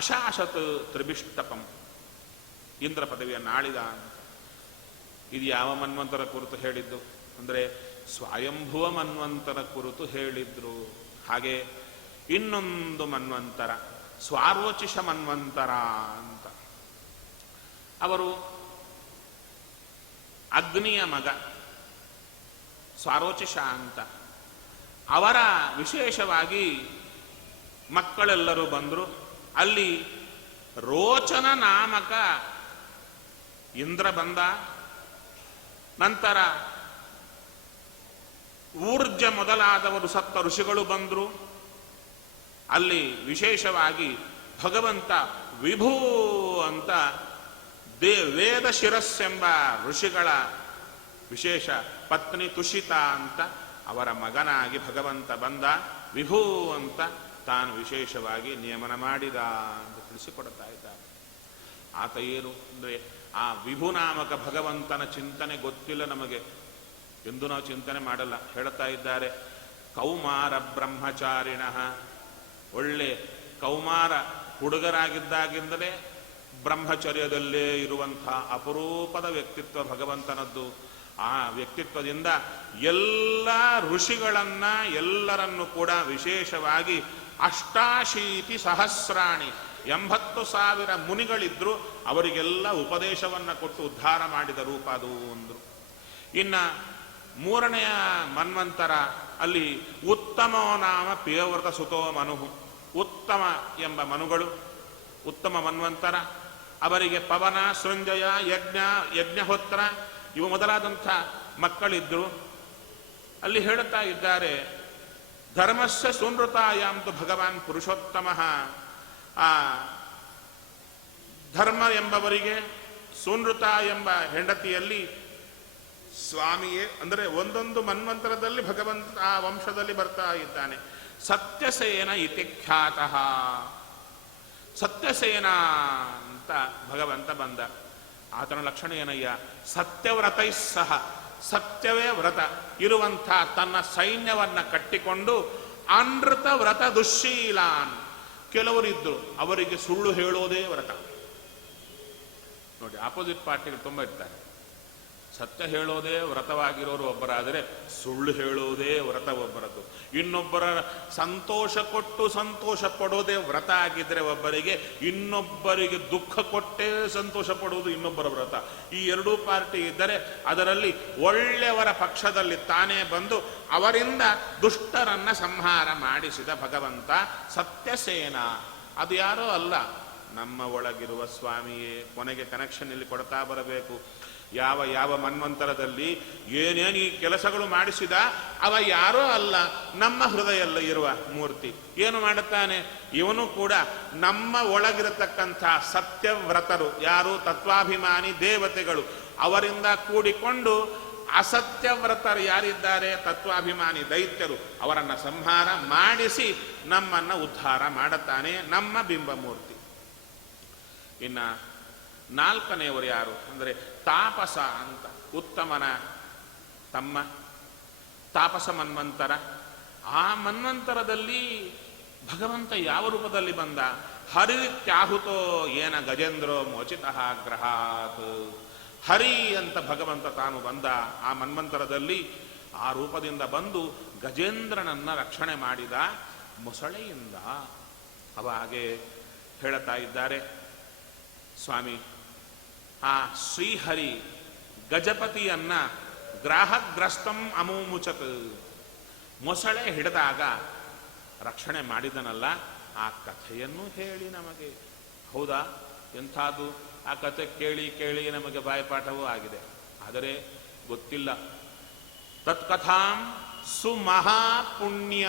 ಅಶಾಸತ್ ತ್ರಿಭಿಷ್ಟಪಂ ಇಂದ್ರ ಪದವಿಯನ್ನು ಆಳಿದ. ಇದು ಯಾವ ಮನ್ವಂತರ ಕುರಿತು ಹೇಳಿದ್ದು ಅಂದರೆ ಸ್ವಯಂಭುವ ಮನ್ವಂತರ ಕುರಿತು ಹೇಳಿದ್ರು. ಹಾಗೆ ಇನ್ನೊಂದು ಮನ್ವಂತರ ಸ್ವಾರೋಚಿಷ ಮನ್ವಂತರ ಅಂತ, ಅವರು ಅಗ್ನಿಯ ಮಗ ಸ್ವಾರೋಚಿಷ ಅಂತ. ಅವರ ವಿಶೇಷವಾಗಿ ಮಕ್ಕಳೆಲ್ಲರೂ ಬಂದರು. ಅಲ್ಲಿ ರೋಚನ ನಾಮಕ ಇಂದ್ರ ಬಂದ. ನಂತರ ಊರ್ಜ ಮೊದಲಾದವರು ಸತ್ತ ಋಷಿಗಳು ಬಂದರು. ಅಲ್ಲಿ ವಿಶೇಷವಾಗಿ ಭಗವಂತ ವಿಭೂ ಅಂತ ವೇದ ಶಿರಸ್ಸೆಂಬ ಋಷಿಗಳ ವಿಶೇಷ ಪತ್ನಿ ತುಷಿತಾ ಅಂತ ಅವರ ಮಗನಾಗಿ ಭಗವಂತ ಬಂದ. ವಿಭೂ ಅಂತ ತಾನು ವಿಶೇಷವಾಗಿ ನಿಯಮನ ಮಾಡಿದ ಅಂತ ತಿಳಿಸಿಕೊಡ್ತಾ ಇದ್ದಾರೆ. ಆತ ಏನು ಅಂದರೆ ಆ ವಿಭುನಾಮಕ ಭಗವಂತನ ಚಿಂತನೆ ಗೊತ್ತಿಲ್ಲ ನಮಗೆ, ಎಂದು ನಾವು ಚಿಂತನೆ ಮಾಡಲ್ಲ. ಹೇಳ್ತಾ ಇದ್ದಾರೆ ಕೌಮಾರ ಬ್ರಹ್ಮಚಾರಿಣ, ಒಳ್ಳೆ ಕೌಮಾರ ಹುಡುಗರಾಗಿದ್ದಾಗಿಂದಲೇ ಬ್ರಹ್ಮಚರ್ಯದಲ್ಲೇ ಇರುವಂಥ ಅಪರೂಪದ ವ್ಯಕ್ತಿತ್ವ ಭಗವಂತನದ್ದು. ಆ ವ್ಯಕ್ತಿತ್ವದಿಂದ ಎಲ್ಲ ಋಷಿಗಳನ್ನ ಎಲ್ಲರನ್ನು ಕೂಡ ವಿಶೇಷವಾಗಿ 88 ಸಹಸ್ರಾಣಿ 80,000 ಮುನಿಗಳಿದ್ರು, ಅವರಿಗೆಲ್ಲ ಉಪದೇಶವನ್ನು ಕೊಟ್ಟು ಉದ್ಧಾರ ಮಾಡಿದ ರೂಪ ಅದು ಅಂದರು. ಇನ್ನು ಮೂರನೆಯ ಮನ್ವಂತರ ಅಲ್ಲಿ ಉತ್ತಮೋ ನಾಮ ಪ್ರಿಯವ್ರತ ಸುತೋ ಮನುಹು, ಉತ್ತಮ ಎಂಬ ಮನುಗಳು ಉತ್ತಮ ಮನ್ವಂತರ. ಅವರಿಗೆ ಪವನ, ಸೃಂಜಯ, ಯಜ್ಞಹೋತ್ರ ಇವು ಮೊದಲಾದಂಥ ಮಕ್ಕಳಿದ್ರು. ಅಲ್ಲಿ ಹೇಳುತ್ತಾ ಇದ್ದಾರೆ ಧರ್ಮಸ್ಯ ಸುನೃತಾಯಾಂತು ಭಗವಾನ್ ಪುರುಷೋತ್ತಮ. ಆ ಧರ್ಮ ಎಂಬವರಿಗೆ ಸುನೃತ ಎಂಬ ಹೆಂಡತಿಯಲ್ಲಿ ಸ್ವಾಮಿಯೇ ಅಂದರೆ ಒಂದೊಂದು ಮನ್ವಂತರದಲ್ಲಿ ಭಗವಂತ ಆ ವಂಶದಲ್ಲಿ ಬರ್ತಾ ಇದ್ದಾನೆ. ಸತ್ಯಸೇನ ಇತಿ ಖ್ಯಾತಃ, ಸತ್ಯಸೇನ ಅಂತ ಭಗವಂತ ಬಂದ. ಆತನ ಲಕ್ಷಣ ಏನಯ್ಯ? ಸತ್ಯವ್ರತೈ ಸಹ, ಸತ್ಯವೇ ವ್ರತ ಇರುವಂಥ ತನ್ನ ಸೈನ್ಯವನ್ನ ಕಟ್ಟಿಕೊಂಡು ಅನೃತ ವ್ರತ ದುಶ್ಶೀಲಾನ್, ಕೆಲವರಿದ್ರು ಅವರಿಗೆ ಸುಳ್ಳು ಹೇಳೋದೇ ವ್ರತ. ನೋಡಿ, ಆಪೋಸಿಟ್ ಪಾರ್ಟಿಗಳು ತುಂಬ ಇರ್ತಾರೆ. ಸತ್ಯ ಹೇಳೋದೇ ವ್ರತವಾಗಿರೋರು ಒಬ್ಬರಾದರೆ ಸುಳ್ಳು ಹೇಳೋದೇ ವ್ರತ ಒಬ್ಬರದು. ಇನ್ನೊಬ್ಬರ ಸಂತೋಷ ಕೊಟ್ಟು ಸಂತೋಷ ಪಡೋದೇ ವ್ರತ ಆಗಿದ್ದರೆ ಒಬ್ಬರಿಗೆ, ಇನ್ನೊಬ್ಬರಿಗೆ ದುಃಖ ಕೊಟ್ಟೇ ಸಂತೋಷ ಪಡುವುದು ಇನ್ನೊಬ್ಬರ ವ್ರತ. ಈ ಎರಡೂ ಪಾರ್ಟಿ ಇದ್ದರೆ ಅದರಲ್ಲಿ ಒಳ್ಳೆಯವರ ಪಕ್ಷದಲ್ಲಿ ತಾನೇ ಬಂದು ಅವರಿಂದ ದುಷ್ಟರನ್ನ ಸಂಹಾರ ಮಾಡಿಸಿದ ಭಗವಂತ ಸತ್ಯಸೇನ. ಅದು ಯಾರೋ ಅಲ್ಲ, ನಮ್ಮ ಒಳಗಿರುವ ಸ್ವಾಮಿಯೇ. ಕೊನೆಗೆ ಕನೆಕ್ಷನ್ ಇಲ್ಲಿ ಕೊಡ್ತಾ ಬರಬೇಕು. ಯಾವ ಯಾವ ಮನ್ವಂತರದಲ್ಲಿ ಏನೇನು ಈ ಕೆಲಸಗಳು ಮಾಡಿಸಿದ ಅವ ಯಾರೋ ಅಲ್ಲ, ನಮ್ಮ ಹೃದಯದಲ್ಲಿ ಇರುವ ಮೂರ್ತಿ. ಏನು ಮಾಡುತ್ತಾನೆ ಇವನು ಕೂಡ? ನಮ್ಮ ಒಳಗಿರತಕ್ಕಂಥ ಸತ್ಯವ್ರತರು ಯಾರು? ತತ್ವಾಭಿಮಾನಿ ದೇವತೆಗಳು. ಅವರಿಂದ ಕೂಡಿಕೊಂಡು ಅಸತ್ಯವ್ರತರು ಯಾರಿದ್ದಾರೆ? ತತ್ವಾಭಿಮಾನಿ ದೈತ್ಯರು. ಅವರನ್ನು ಸಂಹಾರ ಮಾಡಿಸಿ ನಮ್ಮನ್ನು ಉದ್ಧಾರ ಮಾಡುತ್ತಾನೆ ನಮ್ಮ ಬಿಂಬಮೂರ್ತಿ. ಇನ್ನು ನಾಲ್ಕನೆಯವರು ಯಾರು ಅಂದರೆ ತಾಪಸ ಅಂತ. ಉತ್ತಮನ ತಮ್ಮ ತಾಪಸ ಮನ್ವಂತರ. ಆ ಮನ್ವಂತರದಲ್ಲಿ ಭಗವಂತ ಯಾವ ರೂಪದಲ್ಲಿ ಬಂದ? ಹರಿತ್ಯಾಹುತೋ ಏನ ಗಜೇಂದ್ರೋ ಮೋಚಿತಃ ಗ್ರಹಾತ್. ಹರಿ ಅಂತ ಭಗವಂತ ತಾನು ಬಂದ ಆ ಮನ್ವಂತರದಲ್ಲಿ. ಆ ರೂಪದಿಂದ ಬಂದು ಗಜೇಂದ್ರನನ್ನ ರಕ್ಷಣೆ ಮಾಡಿದ ಮೊಸಳೆಯಿಂದ. ಅವಾಗೆ ಹೇಳುತ್ತಾ ಇದ್ದಾರೆ ಸ್ವಾಮಿ, ಆ ಶ್ರೀಹರಿ ಗಜಪತಿಯನ್ನ ಗ್ರಾಹಗ್ರಸ್ತಂ ಅಮೂಮುಚತ್, ಮೊಸಳೆ ಹಿಡಿದಾಗ ರಕ್ಷಣೆ ಮಾಡಿದನಲ್ಲ, ಆ ಕಥೆಯನ್ನು ಹೇಳಿ ನಮಗೆ. ಹೌದಾ? ಎಂಥದ್ದು ಆ ಕಥೆ? ಕೇಳಿ ಕೇಳಿ ನಮಗೆ ಬಾಯಿಪಾಠವೂ ಆಗಿದೆ, ಆದರೆ ಗೊತ್ತಿಲ್ಲ. ತತ್ಕಥಾಂ ಸುಮಹಾಪುಣ್ಯ.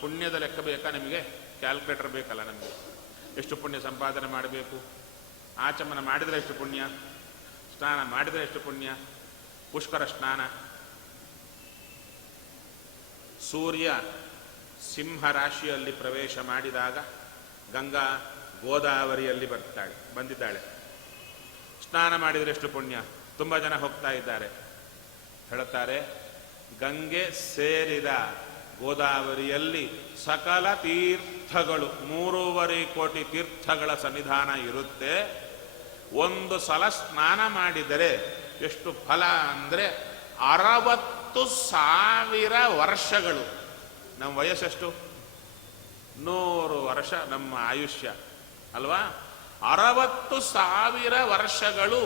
ಪುಣ್ಯದ ಲೆಕ್ಕ ಬೇಕಾ ನಿಮಗೆ? ಕ್ಯಾಲ್ಕುಲೇಟರ್ ಬೇಕಲ್ಲ ನಮಗೆ. ಎಷ್ಟು ಪುಣ್ಯ ಸಂಪಾದನೆ ಮಾಡಬೇಕು? ಆಚಮನ ಮಾಡಿದರೆ ಎಷ್ಟು ಪುಣ್ಯ, ಸ್ನಾನ ಮಾಡಿದರೆ ಎಷ್ಟು ಪುಣ್ಯ, ಪುಷ್ಕರ ಸ್ನಾನ. ಸೂರ್ಯ ಸಿಂಹ ರಾಶಿಯಲ್ಲಿ ಪ್ರವೇಶ ಮಾಡಿದಾಗ ಗಂಗಾ ಗೋದಾವರಿಯಲ್ಲಿ ಬಂದಿದ್ದಾಳೆ. ಸ್ನಾನ ಮಾಡಿದರೆ ಎಷ್ಟು ಪುಣ್ಯ? ತುಂಬ ಜನ ಹೋಗ್ತಾ ಇದ್ದಾರೆ. ಹೇಳುತ್ತಾರೆ, ಗಂಗೆ ಸೇರಿದ ಗೋದಾವರಿಯಲ್ಲಿ ಸಕಲ ತೀರ್ಥಗಳು 3.5 ಕೋಟಿ ತೀರ್ಥಗಳ ಸನ್ನಿಧಾನ ಇರುತ್ತೆ. ಒಂದು ಸಲ ಸ್ನಾನ ಮಾಡಿದರೆ ಎಷ್ಟು ಫಲ ಅಂದರೆ 60,000 ವರ್ಷಗಳು. ನಮ್ಮ ವಯಸ್ಸೆಷ್ಟು? 100 ವರ್ಷ ನಮ್ಮ ಆಯುಷ್ಯ ಅಲ್ವಾ? 60,000 ವರ್ಷಗಳು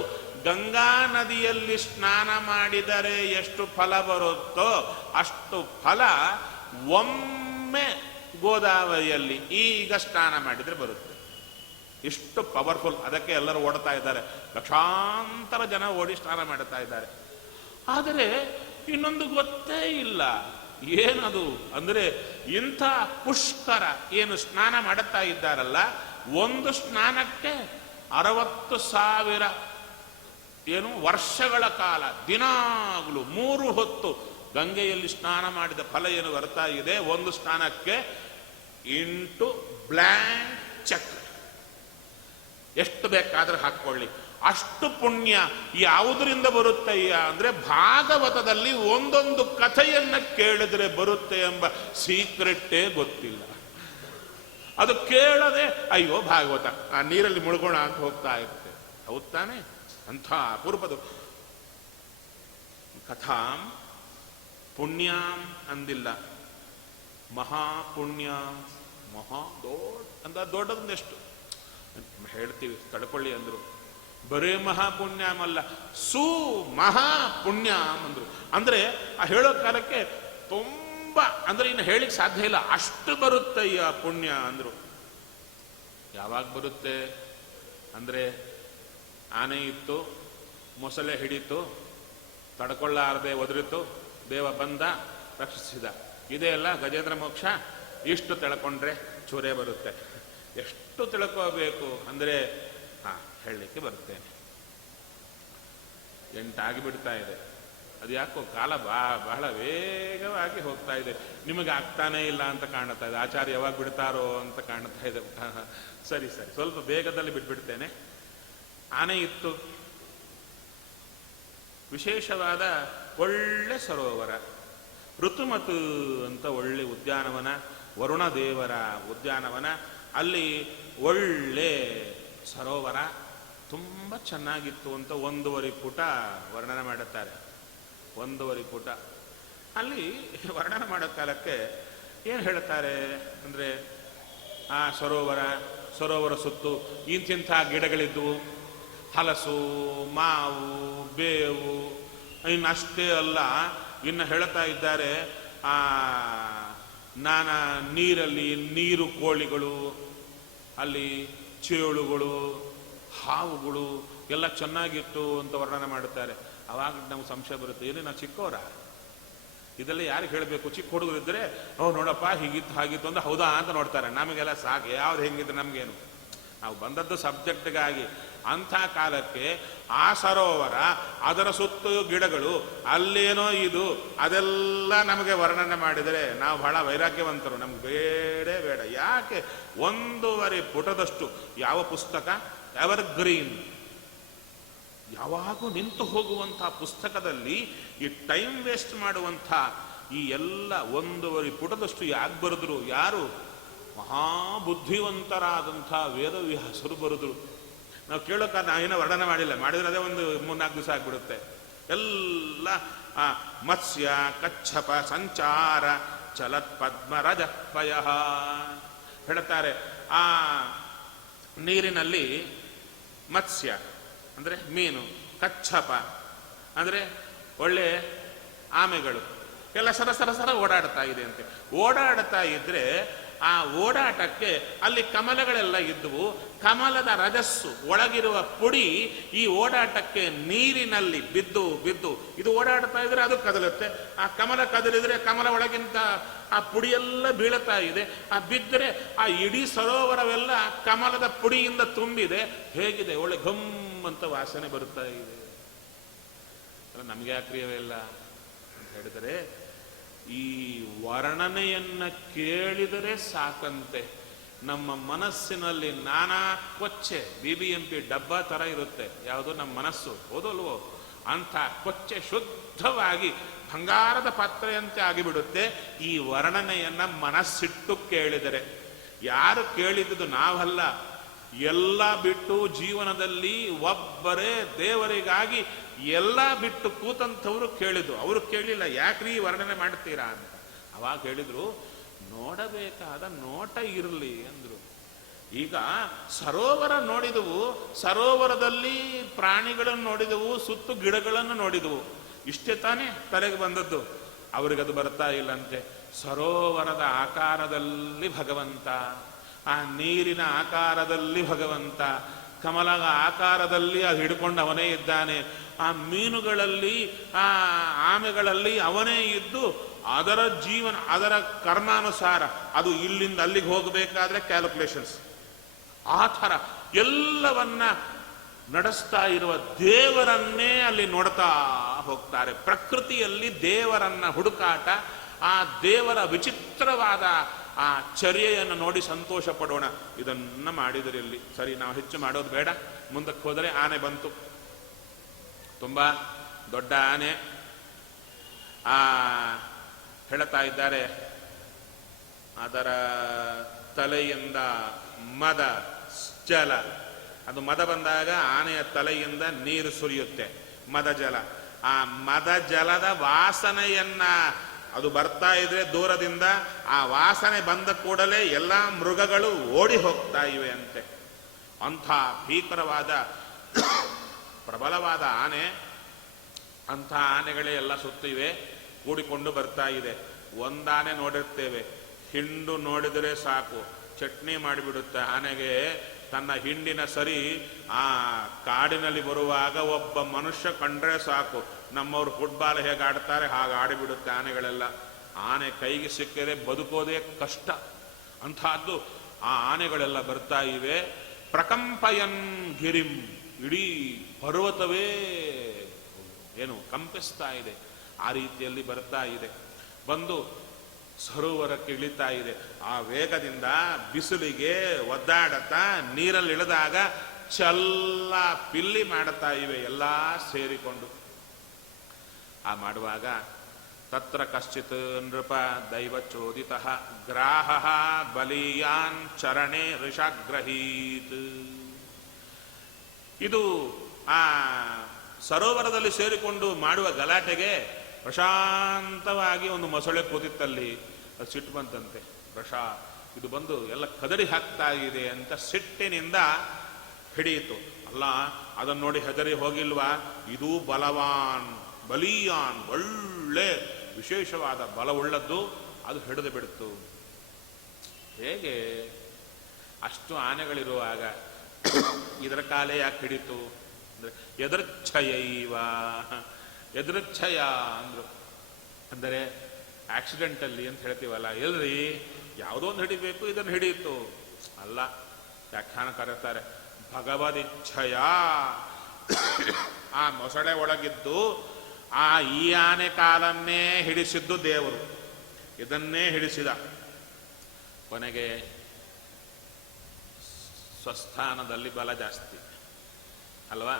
ಗಂಗಾ ನದಿಯಲ್ಲಿ ಸ್ನಾನ ಮಾಡಿದರೆ ಎಷ್ಟು ಫಲ ಬರುತ್ತೋ ಅಷ್ಟು ಫಲ ಒಮ್ಮೆ ಗೋದಾವರಿಯಲ್ಲಿ ಈಗ ಸ್ನಾನ ಮಾಡಿದರೆ ಬರುತ್ತೆ. ಇಷ್ಟು ಪವರ್ಫುಲ್. ಅದಕ್ಕೆ ಎಲ್ಲರೂ ಓಡ್ತಾ ಇದ್ದಾರೆ, ಲಕ್ಷಾಂತರ ಜನ ಓಡಿ ಸ್ನಾನ ಮಾಡ್ತಾ ಇದ್ದಾರೆ. ಆದರೆ ಇನ್ನೊಂದು ಗೊತ್ತೇ ಇಲ್ಲ. ಏನದು ಅಂದರೆ ಇಂಥ ಪುಷ್ಕರ ಏನು ಸ್ನಾನ ಮಾಡುತ್ತಾ ಇದ್ದಾರಲ್ಲ, ಒಂದು ಸ್ನಾನಕ್ಕೆ 60,000 ಏನು ವರ್ಷಗಳ ಕಾಲ ದಿನಾಗಲೂ 3 ಹೊತ್ತು ಗಂಗೆಯಲ್ಲಿ ಸ್ನಾನ ಮಾಡಿದ ಫಲ ಏನು ಬರ್ತಾ ಇದೆ ಒಂದು ಸ್ನಾನಕ್ಕೆ ಇಂಟು ಬ್ಲ್ಯಾಂಕ್ ಚೆಕ್. ಎಷ್ಟು ಬೇಕಾದ್ರೆ ಹಾಕ್ಕೊಳ್ಳಿ. ಅಷ್ಟು ಪುಣ್ಯ ಯಾವುದರಿಂದ ಬರುತ್ತಯ್ಯ ಅಂದರೆ ಭಾಗವತದಲ್ಲಿ ಒಂದೊಂದು ಕಥೆಯನ್ನು ಕೇಳಿದ್ರೆ ಬರುತ್ತೆ ಎಂಬ ಸೀಕ್ರೆಟ್ಟೇ ಗೊತ್ತಿಲ್ಲ. ಅದು ಕೇಳದೆ ಅಯ್ಯೋ ಭಾಗವತ ಆ ನೀರಲ್ಲಿ ಮುಳುಗೋಣ ಅಂತ ಹೋಗ್ತಾ ಇರುತ್ತೆ. ಹೌದು ತಾನೆ? ಅಂಥ ಅಪೂರ್ವದು. ಕಥಾಂ ಪುಣ್ಯಾಂ ಅಂದಿಲ್ಲ, ಮಹಾಪುಣ್ಯ. ದೊಡ್ಡದೊಂದೆಷ್ಟು ಹೇಳ್ತೀವಿ, ತಡ್ಕೊಳ್ಳಿ ಅಂದ್ರು. ಬರೇ ಮಹಾಪುಣ್ಯಮಲ್ಲ, ಮಹಾಪುಣ್ಯಂ ಅಂದ್ರು. ಅಂದ್ರೆ ಆ ಹೇಳೋ ಕಾಲಕ್ಕೆ ತುಂಬಾ ಅಂದ್ರೆ ಇನ್ನು ಹೇಳಿಕ್ ಸಾಧ್ಯ ಇಲ್ಲ, ಅಷ್ಟು ಬರುತ್ತಯ್ಯ ಪುಣ್ಯ ಅಂದ್ರು. ಯಾವಾಗ ಬರುತ್ತೆ ಅಂದ್ರೆ ಆನೆ ಇತ್ತು, ಮೊಸಳೆ ಹಿಡಿತು, ತಡ್ಕೊಳ್ಳಾರದೆ ಒದರಿತು, ದೇವ ಬಂದ ರಕ್ಷಿಸಿದ. ಇದೇ ಅಲ್ಲ ಗಜೇಂದ್ರ ಮೋಕ್ಷ. ಇಷ್ಟು ತಿಳ್ಕೊಂಡ್ರೆ ಚೂರೇ ಬರುತ್ತೆ. ಎಷ್ಟು ತಿಳ್ಕೋಬೇಕು ಅಂದರೆ ಹೇಳಲಿಕ್ಕೆ ಬರ್ತೇನೆ. 8 ಆಗಿಬಿಡ್ತಾ ಇದೆ. ಅದು ಯಾಕೋ ಕಾಲ ಬಹಳ ವೇಗವಾಗಿ ಹೋಗ್ತಾ ಇದೆ. ನಿಮಗೆ ಆಗ್ತಾನೇ ಇಲ್ಲ ಅಂತ ಕಾಣ್ತಾ ಇದೆ. ಆಚಾರ್ಯ ಯಾವಾಗ ಬಿಡ್ತಾರೋ ಅಂತ ಕಾಣ್ತಾ ಇದೆ. ಸರಿ ಸ್ವಲ್ಪ ಬೇಗದಲ್ಲಿ ಬಿಟ್ಬಿಡ್ತೇನೆ. ಆನೆ ಇತ್ತು, ವಿಶೇಷವಾದ ಒಳ್ಳೆ ಸರೋವರ, ಋತುಮತು ಅಂತ ಒಳ್ಳೆ ಉದ್ಯಾನವನ, ವರುಣ ದೇವರ ಉದ್ಯಾನವನ. ಅಲ್ಲಿ ಒಳ್ಳೆ ಸರೋವರ, ತುಂಬ ಚೆನ್ನಾಗಿತ್ತು ಅಂತ 1.5 ಪುಟ ವರ್ಣನೆ ಮಾಡುತ್ತಾರೆ. 1.5 ಪುಟ ಅಲ್ಲಿ ವರ್ಣನೆ ಮಾಡೋ ಕಾಲಕ್ಕೆ ಏನು ಹೇಳ್ತಾರೆ ಅಂದರೆ, ಆ ಸರೋವರ ಸುತ್ತು ಇಂತಿಂಥ ಗಿಡಗಳಿದ್ದವು, ಹಲಸು, ಮಾವು, ಬೇವು, ಇನ್ನಷ್ಟೇ ಅಲ್ಲ, ಇನ್ನು ಹೇಳ್ತಾ ಇದ್ದಾರೆ ಆ ನಾನಾ ನೀರಲ್ಲಿ ನೀರು ಕೋಳಿಗಳು, ಅಲ್ಲಿ ಚೇಳುಗಳು, ಹಾವುಗಳು ಎಲ್ಲ ಚೆನ್ನಾಗಿತ್ತು ಅಂತ ವರ್ಣನೆ ಮಾಡುತ್ತಾರೆ. ಅವಾಗ ನಮ್ಗೆ ಸಂಶಯ ಬರುತ್ತೆ, ಏನು ನಾವು ಚಿಕ್ಕವರ, ಇದೆಲ್ಲ ಯಾರಿಗೆ ಹೇಳಬೇಕು? ಚಿಕ್ಕ ಹುಡುಗರಿದ್ದರೆ ನೋಡಪ್ಪ ಹೀಗಿತ್ತು ಹಾಗಿತ್ತು ಅಂದ್ರೆ ಹೌದಾ ಅಂತ ನೋಡ್ತಾರೆ. ನಮಗೆಲ್ಲ ಸಾಕು, ಯಾವ್ದು ಹೆಂಗಿದ್ರೆ ನಮಗೇನು, ನಾವು ಬಂದದ್ದು ಸಬ್ಜೆಕ್ಟ್ಗಾಗಿ. ಅಂಥ ಕಾಲಕ್ಕೆ ಆ ಸರೋವರ, ಅದರ ಸುತ್ತು ಗಿಡಗಳು, ಅಲ್ಲೇನೋ ಇದು, ಅದೆಲ್ಲ ನಮಗೆ ವರ್ಣನೆ ಮಾಡಿದರೆ ನಾವು ಬಹಳ ವೈರಾಗ್ಯವಂತರು. ನಮ್ಗೆ ಬೇಡ. ಯಾಕೆ 1.5 ಪುಟದಷ್ಟು ಯಾವ ಪುಸ್ತಕ ಎವರ್ ಗ್ರೀನ್, ಯಾವಾಗೂ ನಿಂತು ಹೋಗುವಂಥ ಪುಸ್ತಕದಲ್ಲಿ ಈ ಟೈಮ್ ವೇಸ್ಟ್ ಮಾಡುವಂಥ ಈ ಎಲ್ಲ 1.5 ಪುಟದಷ್ಟು ಯಾಕೆ ಬರೆದ್ರು? ಯಾರು? ಮಹಾಬುದ್ಧಿವಂತರಾದಂಥ ವೇದವ್ಯಾಸರು ಬರೆದ್ರು. ನಾವು ಕೇಳೋಕೆ ನಾವೇನೋ ವರ್ಣನೆ ಮಾಡಿದ್ರೆ ಅದೇ ಒಂದು 3-4 ದಿವಸ ಆಗ್ಬಿಡುತ್ತೆ. ಎಲ್ಲ ಮತ್ಸ್ಯ ಕಚ್ಚಪ ಸಂಚಾರ ಚಲತ್ ಪದ್ಮರಜಪಯ ಹೇಳ್ತಾರೆ. ಆ ನೀರಿನಲ್ಲಿ ಮತ್ಸ್ಯ ಅಂದರೆ ಮೀನು, ಕಚ್ಚಪ ಅಂದರೆ ಒಳ್ಳೆ ಆಮೆಗಳು ಎಲ್ಲ ಸರ ಓಡಾಡ್ತಾ ಇದೆ ಅಂತೆ. ಓಡಾಡ್ತಾ ಇದ್ರೆ ಆ ಓಡಾಟಕ್ಕೆ ಅಲ್ಲಿ ಕಮಲಗಳೆಲ್ಲ ಇದ್ದವು. ಕಮಲದ ರಜಸ್ಸು ಒಳಗಿರುವ ಪುಡಿ ಈ ಓಡಾಟಕ್ಕೆ ನೀರಿನಲ್ಲಿ ಬಿದ್ದು ಇದು ಓಡಾಡ್ತಾ ಇದ್ರೆ ಅದು ಕದಲುತ್ತೆ. ಆ ಕಮಲ ಕದಲಿದ್ರೆ ಕಮಲ ಒಳಗಿಂತ ಆ ಪುಡಿಯೆಲ್ಲ ಬೀಳುತ್ತಾ ಇದೆ. ಆ ಬಿದ್ದರೆ ಆ ಇಡೀ ಸರೋವರವೆಲ್ಲ ಕಮಲದ ಪುಡಿಯಿಂದ ತುಂಬಿದೆ. ಹೇಗಿದೆ? ಒಳ್ಳೆ ಘಮ್ ಅಂತ ವಾಸನೆ ಬರುತ್ತಾ ಇದೆ. ನಮಗೆ ಯಾಕ್ರಿಯವೇ ಇಲ್ಲ ಅಂತ ಹೇಳಿದರೆ, ಈ ವರ್ಣನೆಯನ್ನ ಕೇಳಿದರೆ ಸಾಕಂತೆ ನಮ್ಮ ಮನಸ್ಸಿನಲ್ಲಿ ನಾನಾ ಕೊಚ್ಚೆ, BBMP ಡಬ್ಬ ಥರ ಇರುತ್ತೆ. ಯಾವುದು ನಮ್ಮ ಮನಸ್ಸು, ಹೌದಲ್ವೋ? ಅಂಥ ಕೊಚ್ಚೆ ಶುದ್ಧವಾಗಿ ಬಂಗಾರದ ಪಾತ್ರೆಯಂತೆ ಆಗಿಬಿಡುತ್ತೆ ಈ ವರ್ಣನೆಯನ್ನ ಮನಸ್ಸಿಟ್ಟು ಕೇಳಿದರೆ. ಯಾರು ಕೇಳಿದ್ದು ನಾವಲ್ಲ, ಎಲ್ಲ ಬಿಟ್ಟು ಜೀವನದಲ್ಲಿ ಒಬ್ಬರೇ ದೇವರಿಗಾಗಿ ಎಲ್ಲ ಬಿಟ್ಟು ಕೂತಂಥವ್ರು ಕೇಳಿದ್ರು. ಅವರು ಕೇಳಲಿಲ್ಲ, ಯಾಕ್ರಿ ವರ್ಣನೆ ಮಾಡ್ತೀರಾ ಅಂತ. ಅವಾಗ ಹೇಳಿದ್ರು, ನೋಡಬೇಕಾದ ನೋಟ ಇರಲಿ ಅಂದ್ರು. ಈಗ ಸರೋವರ ನೋಡಿದವು, ಸರೋವರದಲ್ಲಿ ಪ್ರಾಣಿಗಳನ್ನು ನೋಡಿದವು, ಸುತ್ತು ಗಿಡಗಳನ್ನು ನೋಡಿದವು, ಇಷ್ಟೇ ತಾನೇ ತಲೆಗೆ ಬಂದದ್ದು. ಅವ್ರಿಗದು ಬರ್ತಾ ಇಲ್ಲಂತೆ. ಸರೋವರದ ಆಕಾರದಲ್ಲಿ ಭಗವಂತ, ಆ ನೀರಿನ ಆಕಾರದಲ್ಲಿ ಭಗವಂತ, ಕಮಲದ ಆಕಾರದಲ್ಲಿ ಅದು ಹಿಡ್ಕೊಂಡು ಅವನೇ ಇದ್ದಾನೆ. ಆ ಮೀನುಗಳಲ್ಲಿ, ಆ ಆಮೆಗಳಲ್ಲಿ ಅವನೇ ಇದ್ದು ಅದರ ಜೀವನ, ಅದರ ಕರ್ಮಾನುಸಾರ ಅದು ಇಲ್ಲಿಂದ ಅಲ್ಲಿಗೆ ಹೋಗಬೇಕಾದ್ರೆ ಕ್ಯಾಲ್ಕುಲೇಷನ್ಸ್, ಆ ಥರ ಎಲ್ಲವನ್ನ ನಡೆಸ್ತಾ ಇರುವ ದೇವರನ್ನೇ ಅಲ್ಲಿ ನೋಡ್ತಾ ಹೋಗ್ತಾರೆ. ಪ್ರಕೃತಿಯಲ್ಲಿ ದೇವರನ್ನ ಹುಡುಕಾಟ, ಆ ದೇವರ ವಿಚಿತ್ರವಾದ ಆ ಚರ್ಯೆಯನ್ನು ನೋಡಿ ಸಂತೋಷ ಪಡೋಣ. ಇದನ್ನ ಮಾಡಿದರೆ ಇಲ್ಲಿ ಸರಿ, ನಾವು ಹೆಚ್ಚು ಮಾಡೋದು ಬೇಡ. ಮುಂದಕ್ಕೆ ಹೋದರೆ ಆನೆ ಬಂತು, ತುಂಬಾ ದೊಡ್ಡ ಆನೆ. ಹೇಳ್ತಾ ಇದ್ದಾರೆ, ಅದರ ತಲೆಯಿಂದ ಮದ ಜಲ, ಅದು ಮದ ಬಂದಾಗ ಆನೆಯ ತಲೆಯಿಂದ ನೀರು ಸುರಿಯುತ್ತೆ, ಮದ ಜಲ. ಆ ಮದ ಜಲದ ವಾಸನೆಯನ್ನ ಅದು ಬರ್ತಾ ಇದ್ರೆ ದೂರದಿಂದ, ಆ ವಾಸನೆ ಬಂದ ಕೂಡಲೇ ಎಲ್ಲ ಮೃಗಗಳು ಓಡಿ ಹೋಗ್ತಾ ಇವೆ ಅಂತೆ. ಅಂಥ ಭೀಕರವಾದ ಪ್ರಬಲವಾದ ಆನೆ. ಅಂಥ ಆನೆಗಳೇ ಎಲ್ಲ ಸುತ್ತಿವೆ, ಕೂಡಿಕೊಂಡು ಬರ್ತಾ ಇದೆ. ಒಂದಾನೆ ನೋಡಿರ್ತೇವೆ, ಹಿಂಡು ನೋಡಿದರೆ ಸಾಕು ಚಟ್ನಿ ಮಾಡಿಬಿಡುತ್ತೆ ಆನೆಗೆ. ತನ್ನ ಹಿಂಡಿನ ಸರಿ ಆ ಕಾಡಿನಲ್ಲಿ ಬರುವಾಗ ಒಬ್ಬ ಮನುಷ್ಯ ಕಂಡ್ರೆ ಸಾಕು, ನಮ್ಮವರು ಫುಟ್ಬಾಲ್ ಹೇಗೆ ಆಡ್ತಾರೆ ಹಾಗೆ ಆಡಿಬಿಡುತ್ತೆ ಆನೆಗಳೆಲ್ಲ. ಆನೆ ಕೈಗೆ ಸಿಕ್ಕರೆ ಬದುಕೋದೇ ಕಷ್ಟ. ಅಂಥದ್ದು ಆ ಆನೆಗಳೆಲ್ಲ ಬರ್ತಾ ಇವೆ. ಪ್ರಕಂಪಯನ್ ಗಿರಿಂ, ಇಡೀ ಪರ್ವತವೇ ಏನು ಕಂಪಿಸ್ತಾ ಇದೆ. ಆ ರೀತಿಯಲ್ಲಿ ಬರ್ತಾ ಇದೆ. ಬಂದು ಸರೋವರಕ್ಕೆ ಇಳಿತಾ ಇದೆ. ಆ ವೇಗದಿಂದ ಬಿಸಿಲಿಗೆ ಒದ್ದಾಡತಾ ನೀರಲ್ಲಿ ಇಳಿದಾಗ ಚಲ್ಲ ಪಿಲ್ಲಿ ಮಾಡುತ್ತಾ ಇವೆ ಎಲ್ಲ ಸೇರಿಕೊಂಡು. ಆ ಮಾಡುವಾಗ ತತ್ರ ಕಶ್ಚಿತ್ ನೃಪ ದೈವಚೋದಿತ ಗ್ರಾಹ ಬಲಿಯಾನ್ ಚರಣೆ ಋಷಾಗ್ರಹೀತ್. ಇದು ಆ ಸರೋವರದಲ್ಲಿ ಸೇರಿಕೊಂಡು ಮಾಡುವ ಗಲಾಟೆಗೆ ಪ್ರಶಾಂತವಾಗಿ ಒಂದು ಮೊಸಳೆ ಕೂತಿತ್ತಲ್ಲಿ, ಅದು ಸಿಟ್ಟು ಬಂತಂತೆ. ಇದು ಬಂದು ಎಲ್ಲ ಕದಡಿ ಹಾಕ್ತಾ ಇದೆ ಅಂತ ಸಿಟ್ಟಿನಿಂದ ಹಿಡಿಯಿತು. ಅಲ್ಲ, ಅದನ್ನು ನೋಡಿ ಹೆದರಿ ಹೋಗಿಲ್ವಾ? ಇದೂ ಬಲಿಯಾನ್, ಒಳ್ಳೆ ವಿಶೇಷವಾದ ಬಲವುಳ್ಳದ್ದು, ಅದು ಹಿಡಿದು ಬಿಡ್ತು. ಹೇಗೆ? ಅಷ್ಟು ಆನೆಗಳಿರುವಾಗ ಇದರ ಕಾಲೇ ಯಾಕೆ ಹಿಡಿತು ಅಂದರೆ ಎದೃಚ್ಛಯ ಅಂದರು. ಅಂದರೆ ಆಕ್ಸಿಡೆಂಟಲ್ಲಿ ಅಂತ ಹೇಳ್ತೀವಲ್ಲ, ಎಲ್ರಿ ಯಾವುದೋ ಒಂದು ಹಿಡಿಬೇಕು, ಇದನ್ನು ಹಿಡಿಯಿತು ಅಲ್ಲ. ವ್ಯಾಖ್ಯಾನ ಕರೀತಾರೆ ಭಗವದಿಚ್ಛಯ. ಆ ಮೊಸಳೆ ಒಳಗಿದ್ದು ಈ ಆನೆ ಕಾಲನ್ನೇ ಹಿಡಿಸಿದ್ದು ದೇವರು, ಇದನ್ನೇ ಹಿಡಿಸಿದ. ಕೊನೆಗೆ ಸ್ವಸ್ಥಾನದಲ್ಲಿ ಬಲ ಜಾಸ್ತಿ ಅಲ್ವಾ?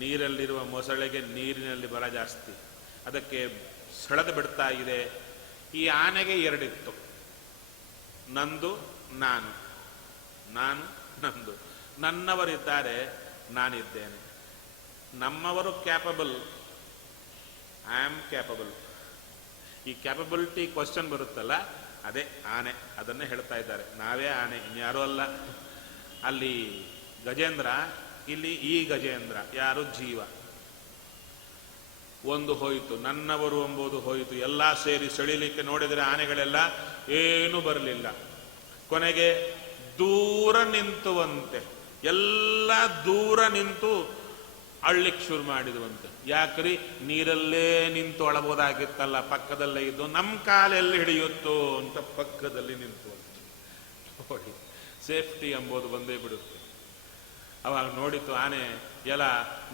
ನೀರಲ್ಲಿರುವ ಮೊಸಳೆಗೆ ನೀರಿನಲ್ಲಿ ಬಲ ಜಾಸ್ತಿ, ಅದಕ್ಕೆ ಸೆಳೆದು ಬಿಡ್ತಾ ಇದೆ. ಈ ಆನೆಗೆ ಎರಡಿತ್ತು, ನಂದು ನಾನು, ನಂದು. ನನ್ನವರಿದ್ದಾರೆ, ನಾನಿದ್ದೇನೆ. ನಮ್ಮವರು ಕ್ಯಾಪಬಲ್, ಐ ಆಮ್ ಕ್ಯಾಪಬಲ್. ಈ ಕ್ಯಾಪಬಿಲಿಟಿ ಕ್ವಶನ್ ಬರುತ್ತಲ್ಲ, ಅದೇ ಆನೆ. ಅದನ್ನೇ ಹೇಳ್ತಾ ಇದ್ದಾರೆ, ನಾವೇ ಆನೆ, ಇನ್ಯಾರೂ ಅಲ್ಲ. ಅಲ್ಲಿ ಗಜೇಂದ್ರ, ಇಲ್ಲಿ ಈ ಗಜೇಂದ್ರ ಯಾರು? ಜೀವ. ಒಂದು ಹೋಯಿತು, ನನ್ನವರು ಎಂಬುದು ಹೋಯಿತು. ಎಲ್ಲ ಸೇರಿ ಸೆಳಿಲಿಕ್ಕೆ ನೋಡಿದರೆ ಆನೆಗಳೆಲ್ಲ ಏನೂ ಬರಲಿಲ್ಲ. ಕೊನೆಗೆ ದೂರ ನಿಂತುವಂತೆ, ಎಲ್ಲ ದೂರ ನಿಂತು ಅಳ್ಳಿಕ್ಕೆ ಶುರು ಮಾಡಿದುವಂತೆ. ಯಾಕ್ರಿ? ನೀರಲ್ಲೇ ನಿಂತು ಅಳಬೋದಾಗಿತ್ತಲ್ಲ, ಪಕ್ಕದಲ್ಲೇ ಇದ್ದು, ನಮ್ಮ ಕಾಲೆಲ್ಲಿ ಹಿಡಿಯುತ್ತೋ ಅಂತ ಪಕ್ಕದಲ್ಲಿ ನಿಂತುವಂತೆ. ನೋಡಿ, ಸೇಫ್ಟಿ ಎಂಬುದು ಬಂದೇ ಬಿಡುತ್ತೆ. ಅವಾಗ ನೋಡಿತು ಆನೆ, ಎಲ್ಲ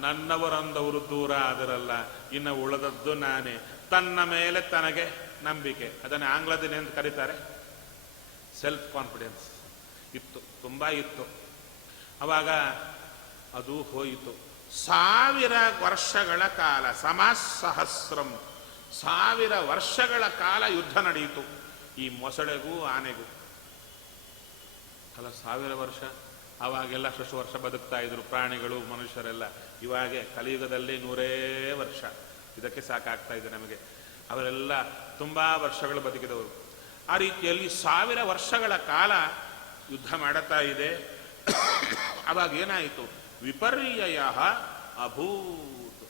ನನ್ನವರಂದವರು ದೂರ ಆದರಲ್ಲ, ಇನ್ನು ಉಳಿದದ್ದು ನಾನೇ. ತನ್ನ ಮೇಲೆ ತನಗೆ ನಂಬಿಕೆ, ಅದನ್ನು ಆಂಗ್ಲದಲ್ಲಿ ಅಂತ ಕರೀತಾರೆ ಸೆಲ್ಫ್ ಕಾನ್ಫಿಡೆನ್ಸ್ ಇತ್ತು, ತುಂಬ ಇತ್ತು. ಅವಾಗ ಅದು ಹೋಯಿತು. 1000 ವರ್ಷಗಳ ಕಾಲ, ಸಹಸ್ರಂ, 1000 ವರ್ಷಗಳ ಕಾಲ ಯುದ್ಧ ನಡೆಯಿತು ಈ ಮೊಸಳೆಗೂ ಆನೆಗೂ. ಅಲ್ಲ, 1000 ವರ್ಷ. ಅವಾಗೆಲ್ಲ ಎಷ್ಟು ವರ್ಷ ಬದುಕ್ತಾ ಇದ್ರು ಪ್ರಾಣಿಗಳು, ಮನುಷ್ಯರೆಲ್ಲ. ಇವಾಗೆ ಕಲಿಯುಗದಲ್ಲಿ 100 ವರ್ಷ, ಇದಕ್ಕೆ ಸಾಕಾಗ್ತಾ ಇದೆ ನಮಗೆ. ಅವರೆಲ್ಲ ತುಂಬ ವರ್ಷಗಳು ಬದುಕಿದವರು. ಆ ರೀತಿಯಲ್ಲಿ 1000 ವರ್ಷಗಳ ಕಾಲ ಯುದ್ಧ ಮಾಡುತ್ತಾ ಇದೆ. ಅವಾಗ ಏನಾಯಿತು? ವಿಪರ್ಯಯ ಅಭೂತ್.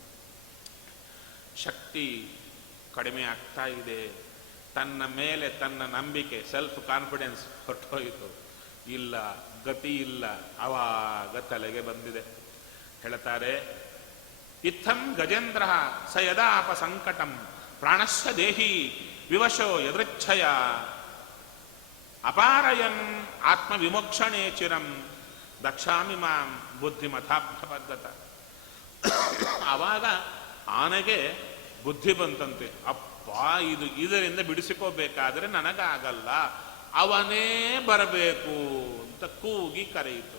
ಶಕ್ತಿ ಕಡಿಮೆ ಆಗ್ತಾ ಇದೆ, ತನ್ನ ಮೇಲೆ ತನ್ನ ನಂಬಿಕೆ, ಸೆಲ್ಫ್ ಕಾನ್ಫಿಡೆನ್ಸ್ ಹೊರಟೋಯಿತು. ಇಲ್ಲ, ಗತಿ ಇಲ್ಲ. ಅವಾಗ ತಲೆಗೆ ಬಂದಿದೆ. ಹೇಳ್ತಾರೆ, ಇತ್ತಂ ಗಜೇಂದ್ರ ಸ ಯದಾಪ ಸಂಕಟಂ ಪ್ರಾಣಸ್ಯ ದೇಹಿ ವಿವಶೋ ಯದೃಚ್ಛಯ ಅಪಾರಯನ್ ಆತ್ಮವಿಮೋಕ್ಷಣೇ ಚಿರಂ ದಕ್ಷಾಮಿ ಮಾಂ ಬುದ್ಧಿಮಥಾಪ್ತಪದ್ಧತ. ಆವಾಗ ಆನೆಗೆ ಬುದ್ಧಿ ಬಂತಂತೆ, ಅಪ್ಪ ಇದರಿಂದ ಬಿಡಿಸಿಕೋಬೇಕಾದ್ರೆ ನನಗಾಗಲ್ಲ, ಅವನೇ ಬರಬೇಕು ಅಂತ ಕೂಗಿ ಕರೆಯಿತು.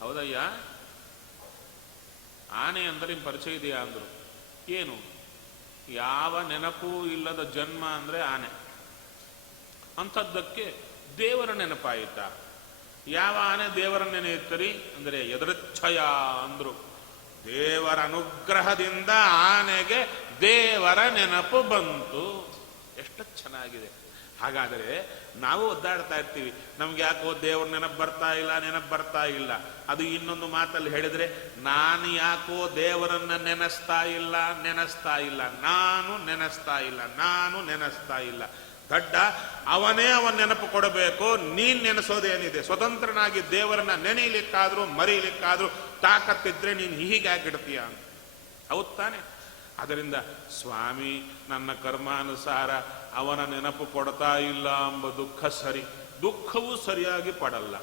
ಹೌದಯ್ಯ, ಆನೆ ಅಂದರೆ ನಿಮ್ಗೆ ಪರಿಚಯ ಇದೆಯಾ ಅಂದರು. ಏನು? ಯಾವ ನೆನಪೂ ಇಲ್ಲದ ಜನ್ಮ ಅಂದರೆ ಆನೆ. ಅಂಥದ್ದಕ್ಕೆ ದೇವರ ನೆನಪಾಯಿತಾ? ಯಾವ ಆನೆ ದೇವರ ನೆನೆಯುತ್ತರಿ ಅಂದರೆ ಯದೃಚ್ಛಯ ಅಂದರು. ದೇವರ ಅನುಗ್ರಹದಿಂದ ಆನೆಗೆ ದೇವರ ನೆನಪು ಬಂತು. ಎಷ್ಟು ಚೆನ್ನಾಗಿದೆ. ಹಾಗಾದರೆ ನಾವು ಒದ್ದಾಡ್ತಾ ಇರ್ತೀವಿ, ನಮ್ಗೆ ಯಾಕೋ ದೇವ್ರ ನೆನಪು ಬರ್ತಾ ಇಲ್ಲ. ಅದು ಇನ್ನೊಂದು ಮಾತಲ್ಲಿ ಹೇಳಿದರೆ, ನಾನು ಯಾಕೋ ದೇವರನ್ನ ನೆನೆಸ್ತಾ ಇಲ್ಲ, ನಾನು ನೆನೆಸ್ತಾ ಇಲ್ಲ. ದಡ್ಡ, ಅವನೇ ಅವನ ನೆನಪು ಕೊಡಬೇಕು, ನೀನ್ ನೆನೆಸೋದೇನಿದೆ? ಸ್ವತಂತ್ರನಾಗಿ ದೇವರನ್ನ ನೆನೆಯಲಿಕ್ಕಾದ್ರೂ ಮರೀಲಿಕ್ಕಾದ್ರೂ ತಾಕತ್ತಿದ್ರೆ ನೀನು ಹೀಗಾಗಿಡ್ತೀಯ ಅಂತ. ಹೌದು ತಾನೆ? ಅದರಿಂದ ಸ್ವಾಮಿ ನನ್ನ ಕರ್ಮಾನುಸಾರ ಅವನ ನೆನಪು ಕೊಡ್ತಾ ಇಲ್ಲ ಎಂಬ ದುಃಖ ಸರಿ. ದುಃಖವೂ ಸರಿಯಾಗಿ ಪಡಲ್ಲ,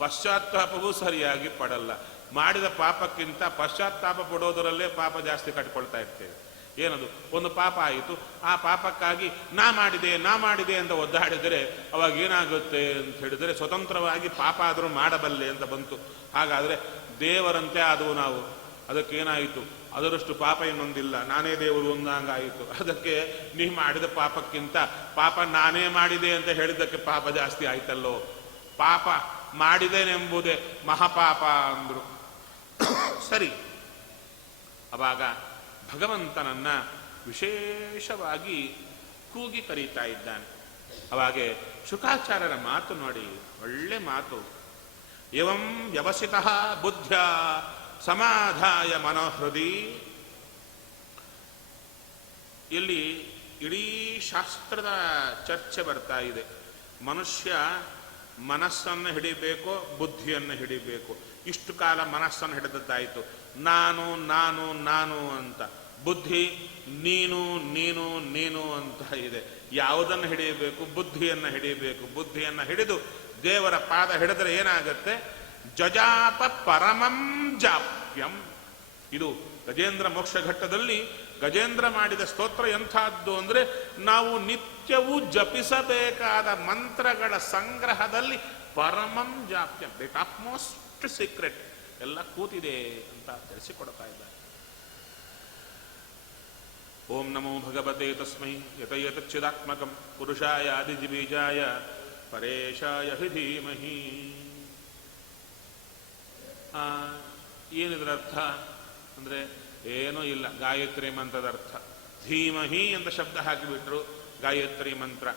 ಪಶ್ಚಾತ್ತಾಪವೂ ಸರಿಯಾಗಿ ಪಡಲ್ಲ. ಮಾಡಿದ ಪಾಪಕ್ಕಿಂತ ಪಶ್ಚಾತ್ತಾಪ ಪಡೋದರಲ್ಲೇ ಪಾಪ ಜಾಸ್ತಿ ಕಟ್ಕೊಳ್ತಾ ಇರ್ತೇವೆ. ಏನದು? ಒಂದು ಪಾಪ ಆಯಿತು, ಆ ಪಾಪಕ್ಕಾಗಿ ನಾ ಮಾಡಿದೆ ಅಂತ ಒದ್ದಾಡಿದರೆ ಅವಾಗ ಏನಾಗುತ್ತೆ ಅಂತ ಹೇಳಿದರೆ, ಸ್ವತಂತ್ರವಾಗಿ ಪಾಪ ಆದರೂ ಮಾಡಬಲ್ಲೆ ಅಂತ ಬಂತು. ಹಾಗಾದರೆ ದೇವರಂತೆ ಆದವು ನಾವು. ಅದಕ್ಕೇನಾಯಿತು? ಅದರಷ್ಟು ಪಾಪ ಇನ್ನೊಂದಿಲ್ಲ, ನಾನೇ ದೇವರು ಒಂದಂಗಾಯಿತು. ಅದಕ್ಕೆ ನೀ ಮಾಡಿದ ಪಾಪಕ್ಕಿಂತ ಪಾಪ ನಾನೇ ಮಾಡಿದೆ ಅಂತ ಹೇಳಿದ್ದಕ್ಕೆ ಪಾಪ ಜಾಸ್ತಿ ಆಯ್ತಲ್ಲೋ. ಪಾಪ ಮಾಡಿದೇನೆಂಬುದೇ ಮಹಾಪಾಪ ಅಂದ್ರು. ಸರಿ, ಅವಾಗ ಭಗವಂತನನ್ನ ವಿಶೇಷವಾಗಿ ಕೂಗಿ ಕರೀತಾ ಇದ್ದಾನೆ. ಅವಾಗೆ ಶುಕಾಚಾರ್ಯರ ಮಾತು ನೋಡಿ, ಒಳ್ಳೆ ಮಾತು. ಏವಂ ವ್ಯವಸಿತಃ ಬುದ್ಧ್ಯ ಸಮಾಧಾಯ ಮನೋಹೃದಿ. ಇಲ್ಲಿ ಇಡೀ ಶಾಸ್ತ್ರದ ಚರ್ಚೆ ಬರ್ತಾ ಇದೆ. ಮನುಷ್ಯ ಮನಸ್ಸನ್ನು ಹಿಡಿಬೇಕು, ಬುದ್ಧಿಯನ್ನು ಹಿಡಿಬೇಕು. ಇಷ್ಟು ಕಾಲ ಮನಸ್ಸನ್ನು ಹಿಡಿದದ್ದಾಯಿತು, ನಾನು ನಾನು ನಾನು ಅಂತ. ಬುದ್ಧಿ ನೀನು ನೀನು ನೀನು ಅಂತ ಇದೆ. ಯಾವುದನ್ನು ಹಿಡಿಯಬೇಕು? ಬುದ್ಧಿಯನ್ನು ಹಿಡಿಯಬೇಕು. ಬುದ್ಧಿಯನ್ನು ಹಿಡಿದು ದೇವರ ಪಾದ ಹಿಡಿದರೆ ಏನಾಗತ್ತೆ? ಜಜಾಪ ಪರಮಂ ಜಾಪ್ಯಂ. ಇದು ಗಜೇಂದ್ರ ಮೋಕ್ಷ ಘಟ್ಟದಲ್ಲಿ ಗಜೇಂದ್ರ ಮಾಡಿದ ಸ್ತೋತ್ರ ಎಂಥದ್ದು ಅಂದರೆ, ನಾವು ನಿತ್ಯವೂ ಜಪಿಸಬೇಕಾದ ಮಂತ್ರಗಳ ಸಂಗ್ರಹದಲ್ಲಿ ಪರಮಂ ಜಾಪ್ಯಂ, ದ ಟಾಪ್ ಮೋಸ್ಟ್ ಸೀಕ್ರೆಟ್ ಎಲ್ಲ ಕೂತಿದೆ ಅಂತ ತಿಳಿಸಿಕೊಡ್ತಾ ಇದ್ದಾರೆ. ಓಂ ನಮೋ ಭಗವತೆ ತಸ್ಮೈ ಯತಯತಚ್ಚಿದಾತ್ಮಕಂ ಪುರುಷಾಯ ಆದಿಜೀಬೀಜಾಯ ಪರೇಶಾಯ ಹಿ ಧೀಮಹಿ. ಏನಿದ್ರ ಅರ್ಥ ಅಂದರೆ ಏನೂ ಇಲ್ಲ. ಗಾಯತ್ರಿ ಮಂತ್ರದ ಅರ್ಥ ಧೀಮಹಿ ಅಂತ ಶಬ್ದ ಹಾಕಿಬಿಟ್ರು. ಗಾಯತ್ರಿ ಮಂತ್ರ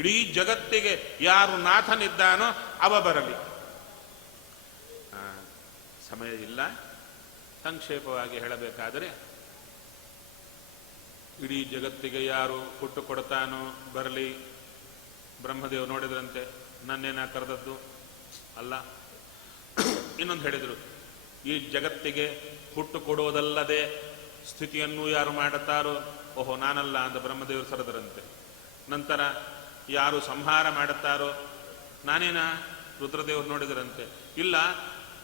ಇಡೀ ಜಗತ್ತಿಗೆ ಯಾರು ನಾಥನಿದ್ದಾನೋ ಅವ ಬರಲಿ. ಸಮಯ ಇಲ್ಲ, ಸಂಕ್ಷೇಪವಾಗಿ ಹೇಳಬೇಕಾದರೆ, ಇಡೀ ಜಗತ್ತಿಗೆ ಯಾರು ಹುಟ್ಟು ಕೊಡ್ತಾನೋ ಬರಲಿ. ಬ್ರಹ್ಮದೇವ್ ನೋಡಿದ್ರಂತೆ, ನನ್ನೇನ ಕರೆದದ್ದು ಅಲ್ಲ. ಇನ್ನೊಂದು ಹೇಳಿದರು, ಈ ಜಗತ್ತಿಗೆ ಹುಟ್ಟು ಕೊಡುವುದಲ್ಲದೆ ಸ್ಥಿತಿಯನ್ನು ಯಾರು ಮಾಡುತ್ತಾರೋ, ಓಹೋ ನಾನಲ್ಲ ಅಂತ ಬ್ರಹ್ಮದೇವರು ಸರದರಂತೆ. ನಂತರ ಯಾರು ಸಂಹಾರ ಮಾಡುತ್ತಾರೋ, ನಾನೇನ ರುದ್ರದೇವರು ನೋಡಿದರಂತೆ. ಇಲ್ಲ,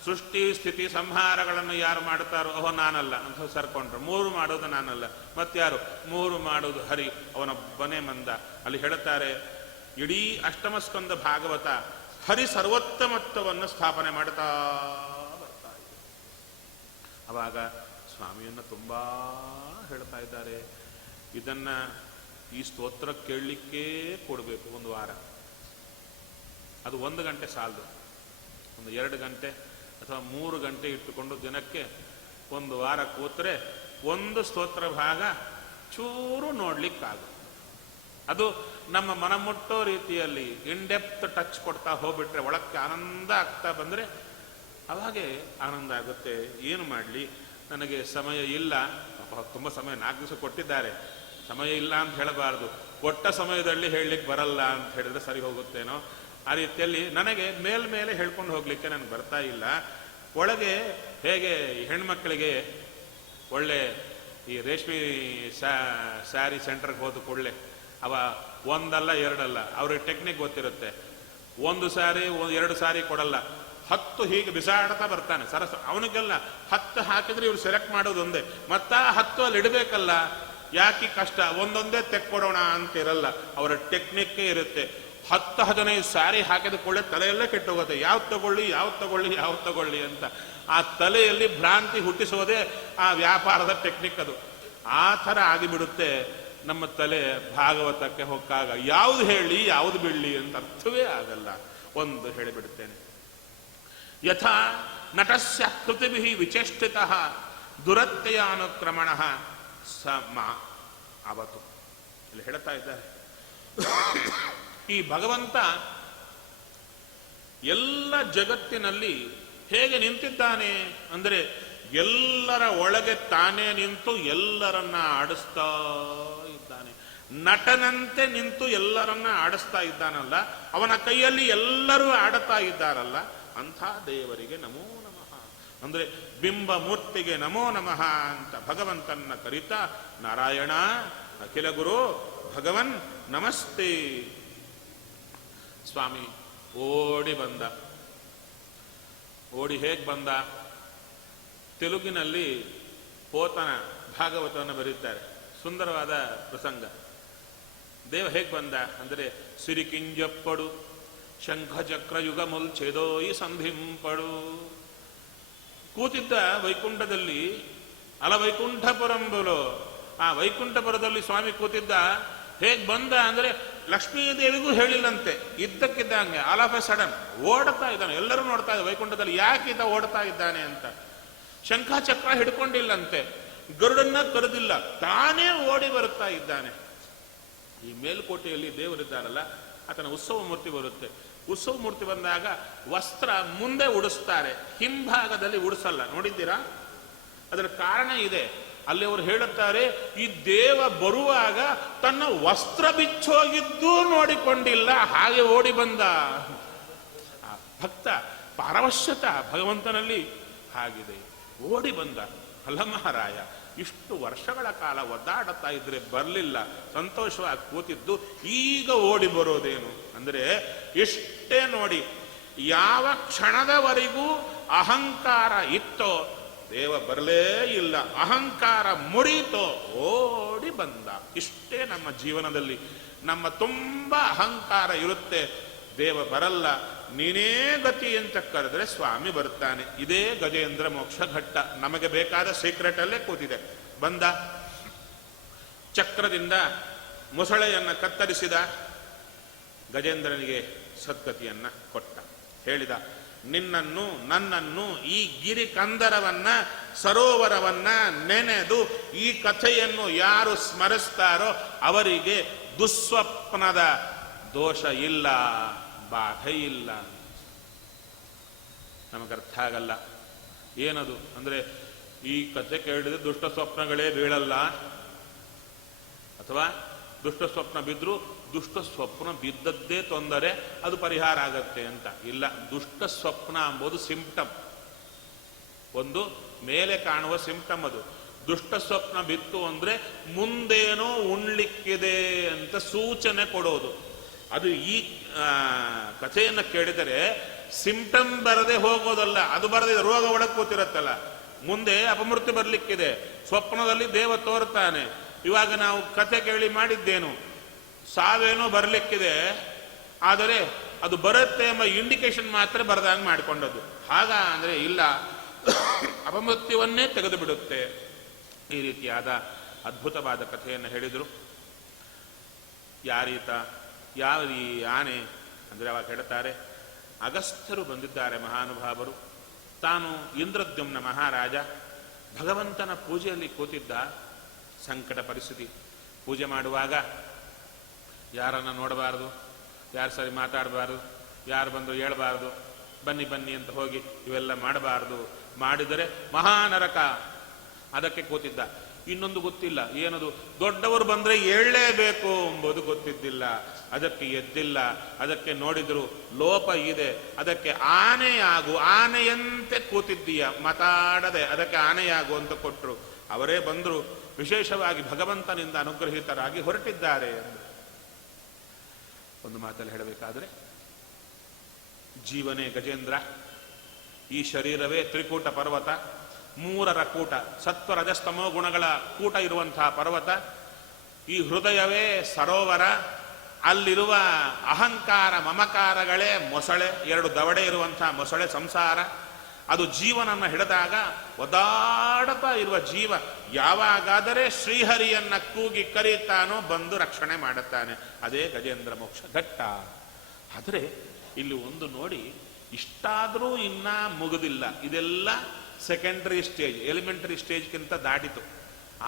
ಸೃಷ್ಟಿ ಸ್ಥಿತಿ ಸಂಹಾರಗಳನ್ನು ಯಾರು ಮಾಡುತ್ತಾರೋ, ಓಹೋ ನಾನಲ್ಲ ಅಂತ ಸರ್ಕೊಂಡ್ರು. ಮೂರು ಮಾಡೋದು ನಾನಲ್ಲ, ಮತ್ತಾರು? ಮೂರು ಮಾಡೋದು ಹರಿ, ಅವನೊಬ್ಬನೇ ಮಂದ. ಅಲ್ಲಿ ಹೇಳುತ್ತಾರೆ, ಇಡೀ ಅಷ್ಟಮಸ್ಕಂದ ಭಾಗವತ ಹರಿ ಸರ್ವೋತ್ತಮತ್ವವನ್ನು ಸ್ಥಾಪನೆ ಮಾಡ್ತಾ ಬರ್ತಾ ಇದೆ. ಅವಾಗ ಸ್ವಾಮಿಯನ್ನು ತುಂಬ ಹೇಳ್ತಾ ಇದ್ದಾರೆ. ಇದನ್ನ ಈ ಸ್ತೋತ್ರ ಕೇಳಲಿಕ್ಕೇ ಕೊಡಬೇಕು ಒಂದು ವಾರ. ಅದು 1 ಗಂಟೆ ಸಾಲದು, ಒಂದು 2 ಗಂಟೆ ಅಥವಾ 3 ಗಂಟೆ ಇಟ್ಟುಕೊಂಡು ದಿನಕ್ಕೆ ಒಂದು ವಾರ ಕೂತ್ರೆ ಒಂದು ಸ್ತೋತ್ರ ಭಾಗ ಚೂರು ನೋಡ್ಲಿಕ್ಕಾಗುತ್ತೆ. ಅದು ನಮ್ಮ ಮನಮುಟ್ಟೋ ರೀತಿಯಲ್ಲಿ ಇನ್ಡೆಪ್ತ್ ಟಚ್ ಕೊಡ್ತಾ ಹೋಗ್ಬಿಟ್ರೆ, ಒಳಕ್ಕೆ ಆನಂದ ಆಗ್ತಾ ಬಂದರೆ ಅವಾಗೇ ಆನಂದ ಆಗುತ್ತೆ. ಏನು ಮಾಡಲಿ, ನನಗೆ ಸಮಯ ಇಲ್ಲ. ತುಂಬ ಸಮಯ 4 ದಿವಸ ಕೊಟ್ಟಿದ್ದಾರೆ, ಸಮಯ ಇಲ್ಲ ಅಂತ ಹೇಳಬಾರ್ದು. ಕೊಟ್ಟ ಸಮಯದಲ್ಲಿ ಹೇಳಲಿಕ್ಕೆ ಬರಲ್ಲ ಅಂತ ಹೇಳಿದ್ರೆ ಸರಿ ಹೋಗುತ್ತೇನೋ. ಆ ರೀತಿಯಲ್ಲಿ ನನಗೆ ಮೇಲ್ಮೇಲೆ ಹೇಳ್ಕೊಂಡು ಹೋಗ್ಲಿಕ್ಕೆ ನನಗೆ ಬರ್ತಾ ಇಲ್ಲ. ಒಳಗೆ ಹೇಗೆ ಹೆಣ್ಮಕ್ಳಿಗೆ ಒಳ್ಳೆ ಈ ರೇಷ್ಮೆ ಸ್ಯಾರಿ ಸೆಂಟರ್ಗೆ ಹೋದ ಕೂಡಲೇ ಅವ ಒಂದಲ್ಲ ಎರಡಲ್ಲ, ಅವ್ರಿಗೆ ಟೆಕ್ನಿಕ್ ಗೊತ್ತಿರುತ್ತೆ. 1 ಸಾರಿ 2 ಸಾರಿ ಕೊಡಲ್ಲ, 10 ಹೀಗೆ ಬಿಸಾಡ್ತಾ ಬರ್ತಾನೆ ಸರಸ. ಅವನಿಗೆಲ್ಲ 10 ಹಾಕಿದ್ರೆ ಇವ್ರು ಸೆಲೆಕ್ಟ್ ಮಾಡೋದು ಒಂದೇ, ಮತ್ತ 10 ಅಲ್ಲಿ ಇಡಬೇಕಲ್ಲ. ಯಾಕೆ ಕಷ್ಟ, ಒಂದೊಂದೇ ತೆಕ್ಕೊಡೋಣ ಅಂತಿರಲ್ಲ, ಅವರ ಟೆಕ್ನಿಕ್ಕೇ ಇರುತ್ತೆ. 10-15 ಸಾರಿ ಹಾಕಿದ ಕೂಡಲೇ ತಲೆಯಲ್ಲೇ ಕೆಟ್ಟೋಗುತ್ತೆ. ಯಾವ್ದು ತಗೊಳ್ಳಿ ಅಂತ ಆ ತಲೆಯಲ್ಲಿ ಭ್ರಾಂತಿ ಹುಟ್ಟಿಸೋದೇ ಆ ವ್ಯಾಪಾರದ ಟೆಕ್ನಿಕ್. ಅದು ಆ ಥರ ಆಗಿಬಿಡುತ್ತೆ ನಮ್ಮ ತಲೆ. ಭಾಗವತಕ್ಕೆ ಹೊಕ್ಕಾಗ ಯಾವುದು ಹೇಳಿ ಯಾವುದು ಬಿಡಲಿ ಅಂತ ಅರ್ಥವೇ ಆಗಲ್ಲ. ಒಂದು ಹೇಳಿಬಿಡುತ್ತೇನೆ. ಯಥಾ ನಟಸ್ಯ ಕೃತಿಭಿ ವಿಚೇಷ್ಟಿತಃ ದುರತ್ಯಯ ಅನುಕ್ರಮಣ ಸಮ ಅವತು. ಇಲ್ಲಿ ಹೇಳ್ತಾ ಇದ್ದಾರೆ, ಈ ಭಗವಂತ ಎಲ್ಲ ಜಗತ್ತಿನಲ್ಲಿ ಹೇಗೆ ನಿಂತಿದ್ದಾನೆ ಅಂದರೆ, ಎಲ್ಲರ ಒಳಗೆ ತಾನೇ ನಿಂತು ಎಲ್ಲರನ್ನ ಆಡಿಸ್ತಾ ಇದ್ದಾನೆ. ನಟನಂತೆ ನಿಂತು ಎಲ್ಲರನ್ನ ಆಡಿಸ್ತಾ ಇದ್ದಾನಲ್ಲ, ಅವನ ಕೈಯಲ್ಲಿ ಎಲ್ಲರೂ ಆಡುತ್ತಾ ಇದ್ದಾರಲ್ಲ, ಅಂಥ ದೇವರಿಗೆ ನಮೋ ನಮಃ ಅಂದರೆ ಬಿಂಬ ಮೂರ್ತಿಗೆ ನಮೋ ನಮಃ ಅಂತ ಭಗವಂತನ ಕರಿತಾ, ನಾರಾಯಣ ಅಖಿಲ ಗುರು ಭಗವನ್ ನಮಸ್ತೆ. ಸ್ವಾಮಿ ಓಡಿ ಬಂದ. ಓಡಿ ಹೇಗೆ ಬಂದ? ತೆಲುಗಿನಲ್ಲಿ ಪೋತನ ಭಾಗವತವನ್ನು ಬರೀತಾರೆ, ಸುಂದರವಾದ ಪ್ರಸಂಗ. ದೇವ ಹೇಗೆ ಬಂದ ಅಂದರೆ, ಸಿರಿಕಿಂಜಪ್ಪಡು ಶಂಖಚಕ್ರ ಯುಗಮುಲ್ ಛೇದೋಯಿ ಸಂಧಿಂಪಡು. ಕೂತಿದ್ದ ವೈಕುಂಠದಲ್ಲಿ, ಅಲ ವೈಕುಂಠಪುರಂಬುಲು, ಆ ವೈಕುಂಠಪುರದಲ್ಲಿ ಸ್ವಾಮಿ ಕೂತಿದ್ದ. ಹೇಗೆ ಬಂದ ಅಂದರೆ ಲಕ್ಷ್ಮೀದೇವಿಗೂ ಹೇಳಿಲ್ಲಂತೆ, ಇದ್ದಕ್ಕಿದ್ದಂಗೆ ಆಲ್ ಆಫ್ ಎ ಸಡನ್ ಓಡ್ತಾ ಇದ್ದಾನೆ. ಎಲ್ಲರೂ ನೋಡ್ತಾ ಇದ್ದಾರೆ ವೈಕುಂಠದಲ್ಲಿ, ಯಾಕೆ ಈತ ಓಡ್ತಾ ಇದ್ದಾನೆ ಅಂತ. ಶಂಖಚಕ್ರ ಹಿಡ್ಕೊಂಡಿಲ್ಲಂತೆ, ಗರುಡನ್ನ ಕರೆದಿಲ್ಲ, ತಾನೇ ಓಡಿ ಬರುತ್ತಾ ಇದ್ದಾನೆ. ಈ ಮೇಲ್ಕೋಟೆಯಲ್ಲಿ ದೇವರಿದ್ದಾರಲ್ಲ, ಆತನ ಉತ್ಸವ ಮೂರ್ತಿ ಬರುತ್ತೆ. ಉತ್ಸವ ಮೂರ್ತಿ ಬಂದಾಗ ವಸ್ತ್ರ ಮುಂದೆ ಉಡಿಸ್ತಾರೆ, ಹಿಂಭಾಗದಲ್ಲಿ ಉಡಿಸಲ್ಲ. ನೋಡಿದ್ದೀರಾ? ಅದರ ಕಾರಣ ಇದೆ. ಅಲ್ಲಿ ಅವರು ಹೇಳುತ್ತಾರೆ, ಈ ದೇವ ಬರುವಾಗ ತನ್ನ ವಸ್ತ್ರ ಬಿಚ್ಚೋಗಿದ್ದೂ ನೋಡಿಕೊಂಡಿಲ್ಲ, ಹಾಗೆ ಓಡಿ ಬಂದ. ಆ ಭಕ್ತ ಪಾರವಶ್ಯತ ಭಗವಂತನಲ್ಲಿ ಹಾಗಿದೆ, ಓಡಿ ಬಂದ. ಅಲ್ಲ ಮಹಾರಾಯ, ಇಷ್ಟು ವರ್ಷಗಳ ಕಾಲ ಒದ್ದಾಡುತ್ತಾ ಇದ್ರೆ ಬರಲಿಲ್ಲ, ಸಂತೋಷವಾಗಿ ಕೂತಿದ್ದು, ಈಗ ಓಡಿ ಬರೋದೇನು ಅಂದರೆ ಇಷ್ಟೇ ನೋಡಿ. ಯಾವ ಕ್ಷಣದವರೆಗೂ ಅಹಂಕಾರ ಇತ್ತೋ ದೇವ ಬರಲೇ ಇಲ್ಲ, ಅಹಂಕಾರ ಮುರಿತೋ ಓಡಿ ಬಂದ. ಇಷ್ಟೇ ನಮ್ಮ ಜೀವನದಲ್ಲಿ. ನಮ್ಮ ತುಂಬ ಅಹಂಕಾರ ಇರುತ್ತೆ, ದೇವ ಬರಲ್ಲ, ನೀನೇ ಗತಿ ಅಂತ ಕರೆದ್ರೆ ಸ್ವಾಮಿ ಬರ್ತಾನೆ. ಇದೇ ಗಜೇಂದ್ರ ಮೋಕ್ಷ ಘಟ್ಟ. ನಮಗೆ ಬೇಕಾದ ಸೀಕ್ರೆಟ್ ಅಲ್ಲೇ ಕೂತಿದೆ. ಬಂದ, ಚಕ್ರದಿಂದ ಮೊಸಳೆಯನ್ನು ಕತ್ತರಿಸಿದ, ಗಜೇಂದ್ರನಿಗೆ ಸದ್ಗತಿಯನ್ನ ಕೊಟ್ಟ. ಹೇಳಿದ, ನಿನ್ನನ್ನು ನನ್ನನ್ನು ಈ ಗಿರಿ ಕಂದರವನ್ನ ಸರೋವರವನ್ನ ನೆನೆದು ಈ ಕಥೆಯನ್ನು ಯಾರು ಸ್ಮರಿಸ್ತಾರೋ ಅವರಿಗೆ ದುಸ್ವಪ್ನದ ದೋಷ ಇಲ್ಲ, ಬಾಧೆ ಇಲ್ಲ. ನಮಗರ್ಥ ಆಗಲ್ಲ ಏನದು ಅಂದರೆ, ಈ ಕಥೆ ಕೇಳಿದ್ರೆ ದುಷ್ಟ ಸ್ವಪ್ನಗಳೇ ಬೀಳಲ್ಲ, ಅಥವಾ ದುಷ್ಟ ಸ್ವಪ್ನ ಬಿದ್ದರೂ ದುಷ್ಟ ಸ್ವಪ್ನ ಬಿದ್ದದ್ದೇ ತೊಂದರೆ, ಅದು ಪರಿಹಾರ ಆಗತ್ತೆ ಅಂತ ಇಲ್ಲ. ದುಷ್ಟ ಸ್ವಪ್ನ ಎಂಬುದು ಸಿಂಪ್ಟಮ್, ಒಂದು ಮೇಲೆ ಕಾಣುವ ಸಿಂಪ್ಟಮ್ ಅದು. ದುಷ್ಟ ಸ್ವಪ್ನ ಬಿತ್ತು ಅಂದರೆ ಮುಂದೇನೋ ಉಣ್ಲಿಕ್ಕಿದೆ ಅಂತ ಸೂಚನೆ ಕೊಡೋದು. ಅದು ಈ ಕಥೆಯನ್ನು ಕೇಳಿದರೆ ಸಿಂಪ್ಟಮ್ ಬರದೆ ಹೋಗೋದಲ್ಲ, ಅದು ಬರದೆ ರೋಗ ಒಳಗೆ ಕೂತಿರತ್ತಲ್ಲ, ಮುಂದೆ ಅಪಮೃತ್ಯು ಬರಲಿಕ್ಕಿದೆ, ಸ್ವಪ್ನದಲ್ಲಿ ದೇವ ತೋರ್ತಾನೆ. ಇವಾಗ ನಾವು ಕಥೆ ಕೇಳಿ ಮಾಡಿದ್ದೇನು, ಸಾವೇನೋ ಬರಲಿಕ್ಕಿದೆ, ಆದರೆ ಅದು ಬರುತ್ತೆ ಎಂಬ ಇಂಡಿಕೇಶನ್ ಮಾತ್ರ ಬರದಂಗೆ ಮಾಡಿಕೊಂಡದ್ದು. ಹಾಗ ಅಂದರೆ ಇಲ್ಲ, ಅಪಮೃತ್ಯುವನ್ನೇ ತೆಗೆದು ಬಿಡುತ್ತೆ. ಈ ರೀತಿಯಾದ ಅದ್ಭುತವಾದ ಕಥೆಯನ್ನು ಹೇಳಿದರು. ಯಾರೀತ, ಯಾವ ಈ ಆನೆ ಅಂದರೆ ಅವಾಗ ಹೇಳ್ತಾರೆ, ಅಗಸ್ತ್ಯರು ಬಂದಿದ್ದಾರೆ ಮಹಾನುಭಾವರು. ತಾನು ಇಂದ್ರದ್ಯುಮ್ನ ಮಹಾರಾಜ ಭಗವಂತನ ಪೂಜೆಯಲ್ಲಿ ಕೂತಿದ್ದ. ಸಂಕಟ ಪರಿಸ್ಥಿತಿ. ಪೂಜೆ ಮಾಡುವಾಗ ಯಾರನ್ನು ನೋಡಬಾರ್ದು, ಯಾರು ಸರಿ ಮಾತಾಡಬಾರ್ದು, ಯಾರು ಬಂದರೂ ಹೇಳಬಾರ್ದು, ಬನ್ನಿ ಬನ್ನಿ ಅಂತ ಹೋಗಿ ಇವೆಲ್ಲ ಮಾಡಬಾರ್ದು. ಮಾಡಿದರೆ ಮಹಾನರಕ. ಅದಕ್ಕೆ ಕೂತಿದ್ದ. ಇನ್ನೊಂದು ಗೊತ್ತಿಲ್ಲ, ಏನದು, ದೊಡ್ಡವರು ಬಂದರೆ ಏಳಲೇಬೇಕು ಎಂಬುದು ಗೊತ್ತಿದ್ದಿಲ್ಲ. ಅದಕ್ಕೆ ಎದ್ದಿಲ್ಲ. ಅದಕ್ಕೆ ನೋಡಿದ್ರು ಲೋಪ ಇದೆ. ಅದಕ್ಕೆ ಆನೆಯಾಗು, ಆನೆಯಂತೆ ಕೂತಿದ್ದೀಯ, ಮಾತಾಡದೆ ಅದಕ್ಕೆ ಆನೆಯಾಗು ಅಂತ ಕೊಟ್ಟರು. ಅವರೇ ಬಂದರು, ವಿಶೇಷವಾಗಿ ಭಗವಂತನಿಂದ ಅನುಗ್ರಹಿತರಾಗಿ ಹೊರಟಿದ್ದಾರೆ. ಒಂದು ಮಾತಲ್ಲಿ ಹೇಳಬೇಕಾದ್ರೆ, ಜೀವನೇ ಗಜೇಂದ್ರ, ಈ ಶರೀರವೇ ತ್ರಿಕೂಟ ಪರ್ವತ, ಮೂರರ ಕೂಟ, ಸತ್ವ ರಜಸ್ತಮೋ ಗುಣಗಳ ಕೂಟ ಇರುವಂತಹ ಪರ್ವತ. ಈ ಹೃದಯವೇ ಸರೋವರ, ಅಲ್ಲಿರುವ ಅಹಂಕಾರ ಮಮಕಾರಗಳೇ ಮೊಸಳೆ, ಎರಡು ದವಡೆ ಇರುವಂತಹ ಮೊಸಳೆ ಸಂಸಾರ. ಅದು ಜೀವನನ್ನು ಹಿಡಿದಾಗ ಒದಾಡುತ್ತಾ ಇರುವ ಜೀವ ಯಾವಾಗಾದರೆ ಶ್ರೀಹರಿಯನ್ನ ಕೂಗಿ ಕರೀತಾನೋ ಬಂದು ರಕ್ಷಣೆ ಮಾಡುತ್ತಾನೆ. ಅದೇ ಗಜೇಂದ್ರ ಮೋಕ್ಷ ಘಟ್ಟ. ಆದರೆ ಇಲ್ಲಿ ಒಂದು ನೋಡಿ, ಇಷ್ಟಾದರೂ ಇನ್ನ ಮುಗಿದಿಲ್ಲ. ಇದೆಲ್ಲ ಸೆಕೆಂಡರಿ ಸ್ಟೇಜ್, ಎಲಿಮೆಂಟರಿ ಸ್ಟೇಜ್ಗಿಂತ ದಾಟಿತು.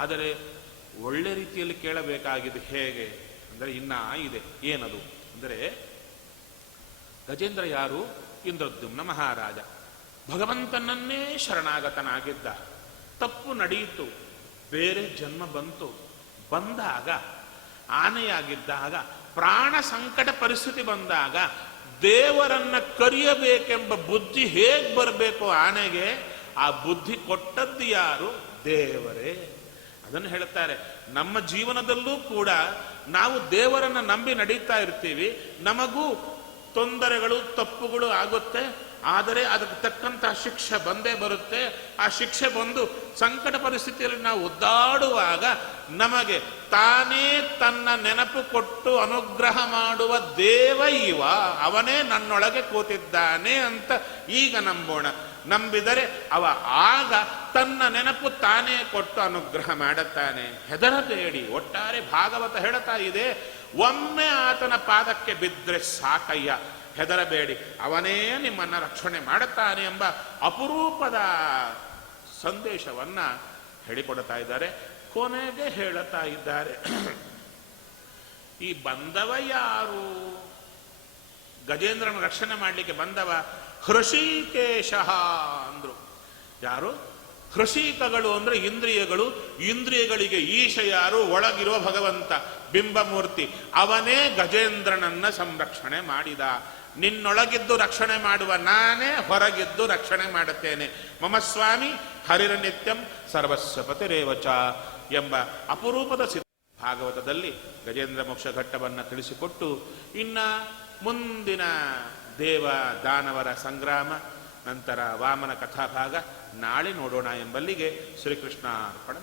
ಆದರೆ ಒಳ್ಳೆ ರೀತಿಯಲ್ಲಿ ಕೇಳಬೇಕಾಗಿದೆ. ಹೇಗೆ ಅಂದರೆ ಇನ್ನ ಇದೆ. ಏನದು ಅಂದರೆ, ಗಜೇಂದ್ರ ಯಾರು? ಇಂದ್ರದ್ಯುಮ್ನ ಮಹಾರಾಜ. ಭಗವಂತನನ್ನೇ ಶರಣಾಗತನಾಗಿದ್ದ. ತಪ್ಪು ನಡೆಯಿತು, ಬೇರೆ ಜನ್ಮ ಬಂತು. ಬಂದಾಗ ಆನೆಯಾಗಿದ್ದಾಗ, ಪ್ರಾಣ ಸಂಕಟ ಪರಿಸ್ಥಿತಿ ಬಂದಾಗ ದೇವರನ್ನ ಕರೆಯಬೇಕೆಂಬ ಬುದ್ಧಿ ಹೇಗೆ ಬರಬೇಕು ಆನೆಗೆ, ಆ ಬುದ್ಧಿ ಕೊಟ್ಟದ್ದು ಯಾರು? ದೇವರೇ. ಅದನ್ನು ಹೇಳುತ್ತಾರೆ, ನಮ್ಮ ಜೀವನದಲ್ಲೂ ಕೂಡ ನಾವು ದೇವರನ್ನ ನಂಬಿ ನಡೀತಾ ಇರ್ತೀವಿ. ನಮಗೂ ತೊಂದರೆಗಳು ತಪ್ಪುಗಳು ಆಗುತ್ತೆ, ಆದರೆ ಅದಕ್ಕೆ ತಕ್ಕಂತಹ ಶಿಕ್ಷೆ ಬಂದೇ ಬರುತ್ತೆ. ಆ ಶಿಕ್ಷೆ ಬಂದು ಸಂಕಟ ಪರಿಸ್ಥಿತಿಯಲ್ಲಿ ನಾವು ಒದ್ದಾಡುವಾಗ ನಮಗೆ ತಾನೇ ತನ್ನ ನೆನಪು ಕೊಟ್ಟು ಅನುಗ್ರಹ ಮಾಡುವ ದೇವ ಇವ, ಅವನೇ ನನ್ನೊಳಗೆ ಕೂತಿದ್ದಾನೆ ಅಂತ ಈಗ ನಂಬೋಣ. ನಂಬಿದರೆ ಅವ ಆಗ ತನ್ನ ನೆನಪು ತಾನೇ ಕೊಟ್ಟು ಅನುಗ್ರಹ ಮಾಡುತ್ತಾನೆ. ಹೆದರಬೇಡಿ. ಒಟ್ಟಾರೆ ಭಾಗವತ ಹೇಳ್ತಾ ಇದೆ, ಒಮ್ಮೆ ಆತನ ಪಾದಕ್ಕೆ ಬಿದ್ದರೆ ಸಾಕಯ್ಯ, ಹೆದರಬೇಡಿ, ಅವನೇ ನಿಮ್ಮನ್ನು ರಕ್ಷಣೆ ಮಾಡುತ್ತಾನೆ ಎಂಬ ಅಪರೂಪದ ಸಂದೇಶವನ್ನ ಹೇಳಿಕೊಡ್ತಾ ಇದ್ದಾರೆ. ಕೊನೆಗೆ ಹೇಳುತ್ತಾ ಇದ್ದಾರೆ, ಈ ಬಂದವ ಯಾರು? ಗಜೇಂದ್ರನ ರಕ್ಷಣೆ ಮಾಡಲಿಕ್ಕೆ ಬಂದವ ಹೃಷಿಕೇಶ ಅಂದ್ರು. ಯಾರು? ಹೃಷಿಕಗಳು ಅಂದ್ರೆ ಇಂದ್ರಿಯಗಳು. ಇಂದ್ರಿಯಗಳಿಗೆ ಈಶ ಯಾರು? ಒಳಗಿರುವ ಭಗವಂತ ಬಿಂಬಮೂರ್ತಿ. ಅವನೇ ಗಜೇಂದ್ರನನ್ನ ಸಂರಕ್ಷಣೆ ಮಾಡಿದ. ನಿನ್ನೊಳಗಿದ್ದು ರಕ್ಷಣೆ ಮಾಡುವ ನಾನೇ ಹೊರಗಿದ್ದು ರಕ್ಷಣೆ ಮಾಡುತ್ತೇನೆ. ಮಮ ಸ್ವಾಮಿ ಹರಿರನಿತ್ಯಂ ಸರ್ವಸ್ವ ಪತಿರೇವಚ ಎಂಬ ಅಪರೂಪದ ಭಾಗವತದಲ್ಲಿ ಗಜೇಂದ್ರ ಮೋಕ್ಷ ಘಟ್ಟವನ್ನು ತಿಳಿಸಿಕೊಟ್ಟು, ಇನ್ನ ಮುಂದಿನ ದೇವ ದಾನವರ ಸಂಗ್ರಾಮ, ನಂತರ ವಾಮನ ಕಥಾಭಾಗ ನಾಳೆ ನೋಡೋಣ ಎಂಬಲ್ಲಿಗೆ ಶ್ರೀಕೃಷ್ಣ ಅರ್ಪಣೆ.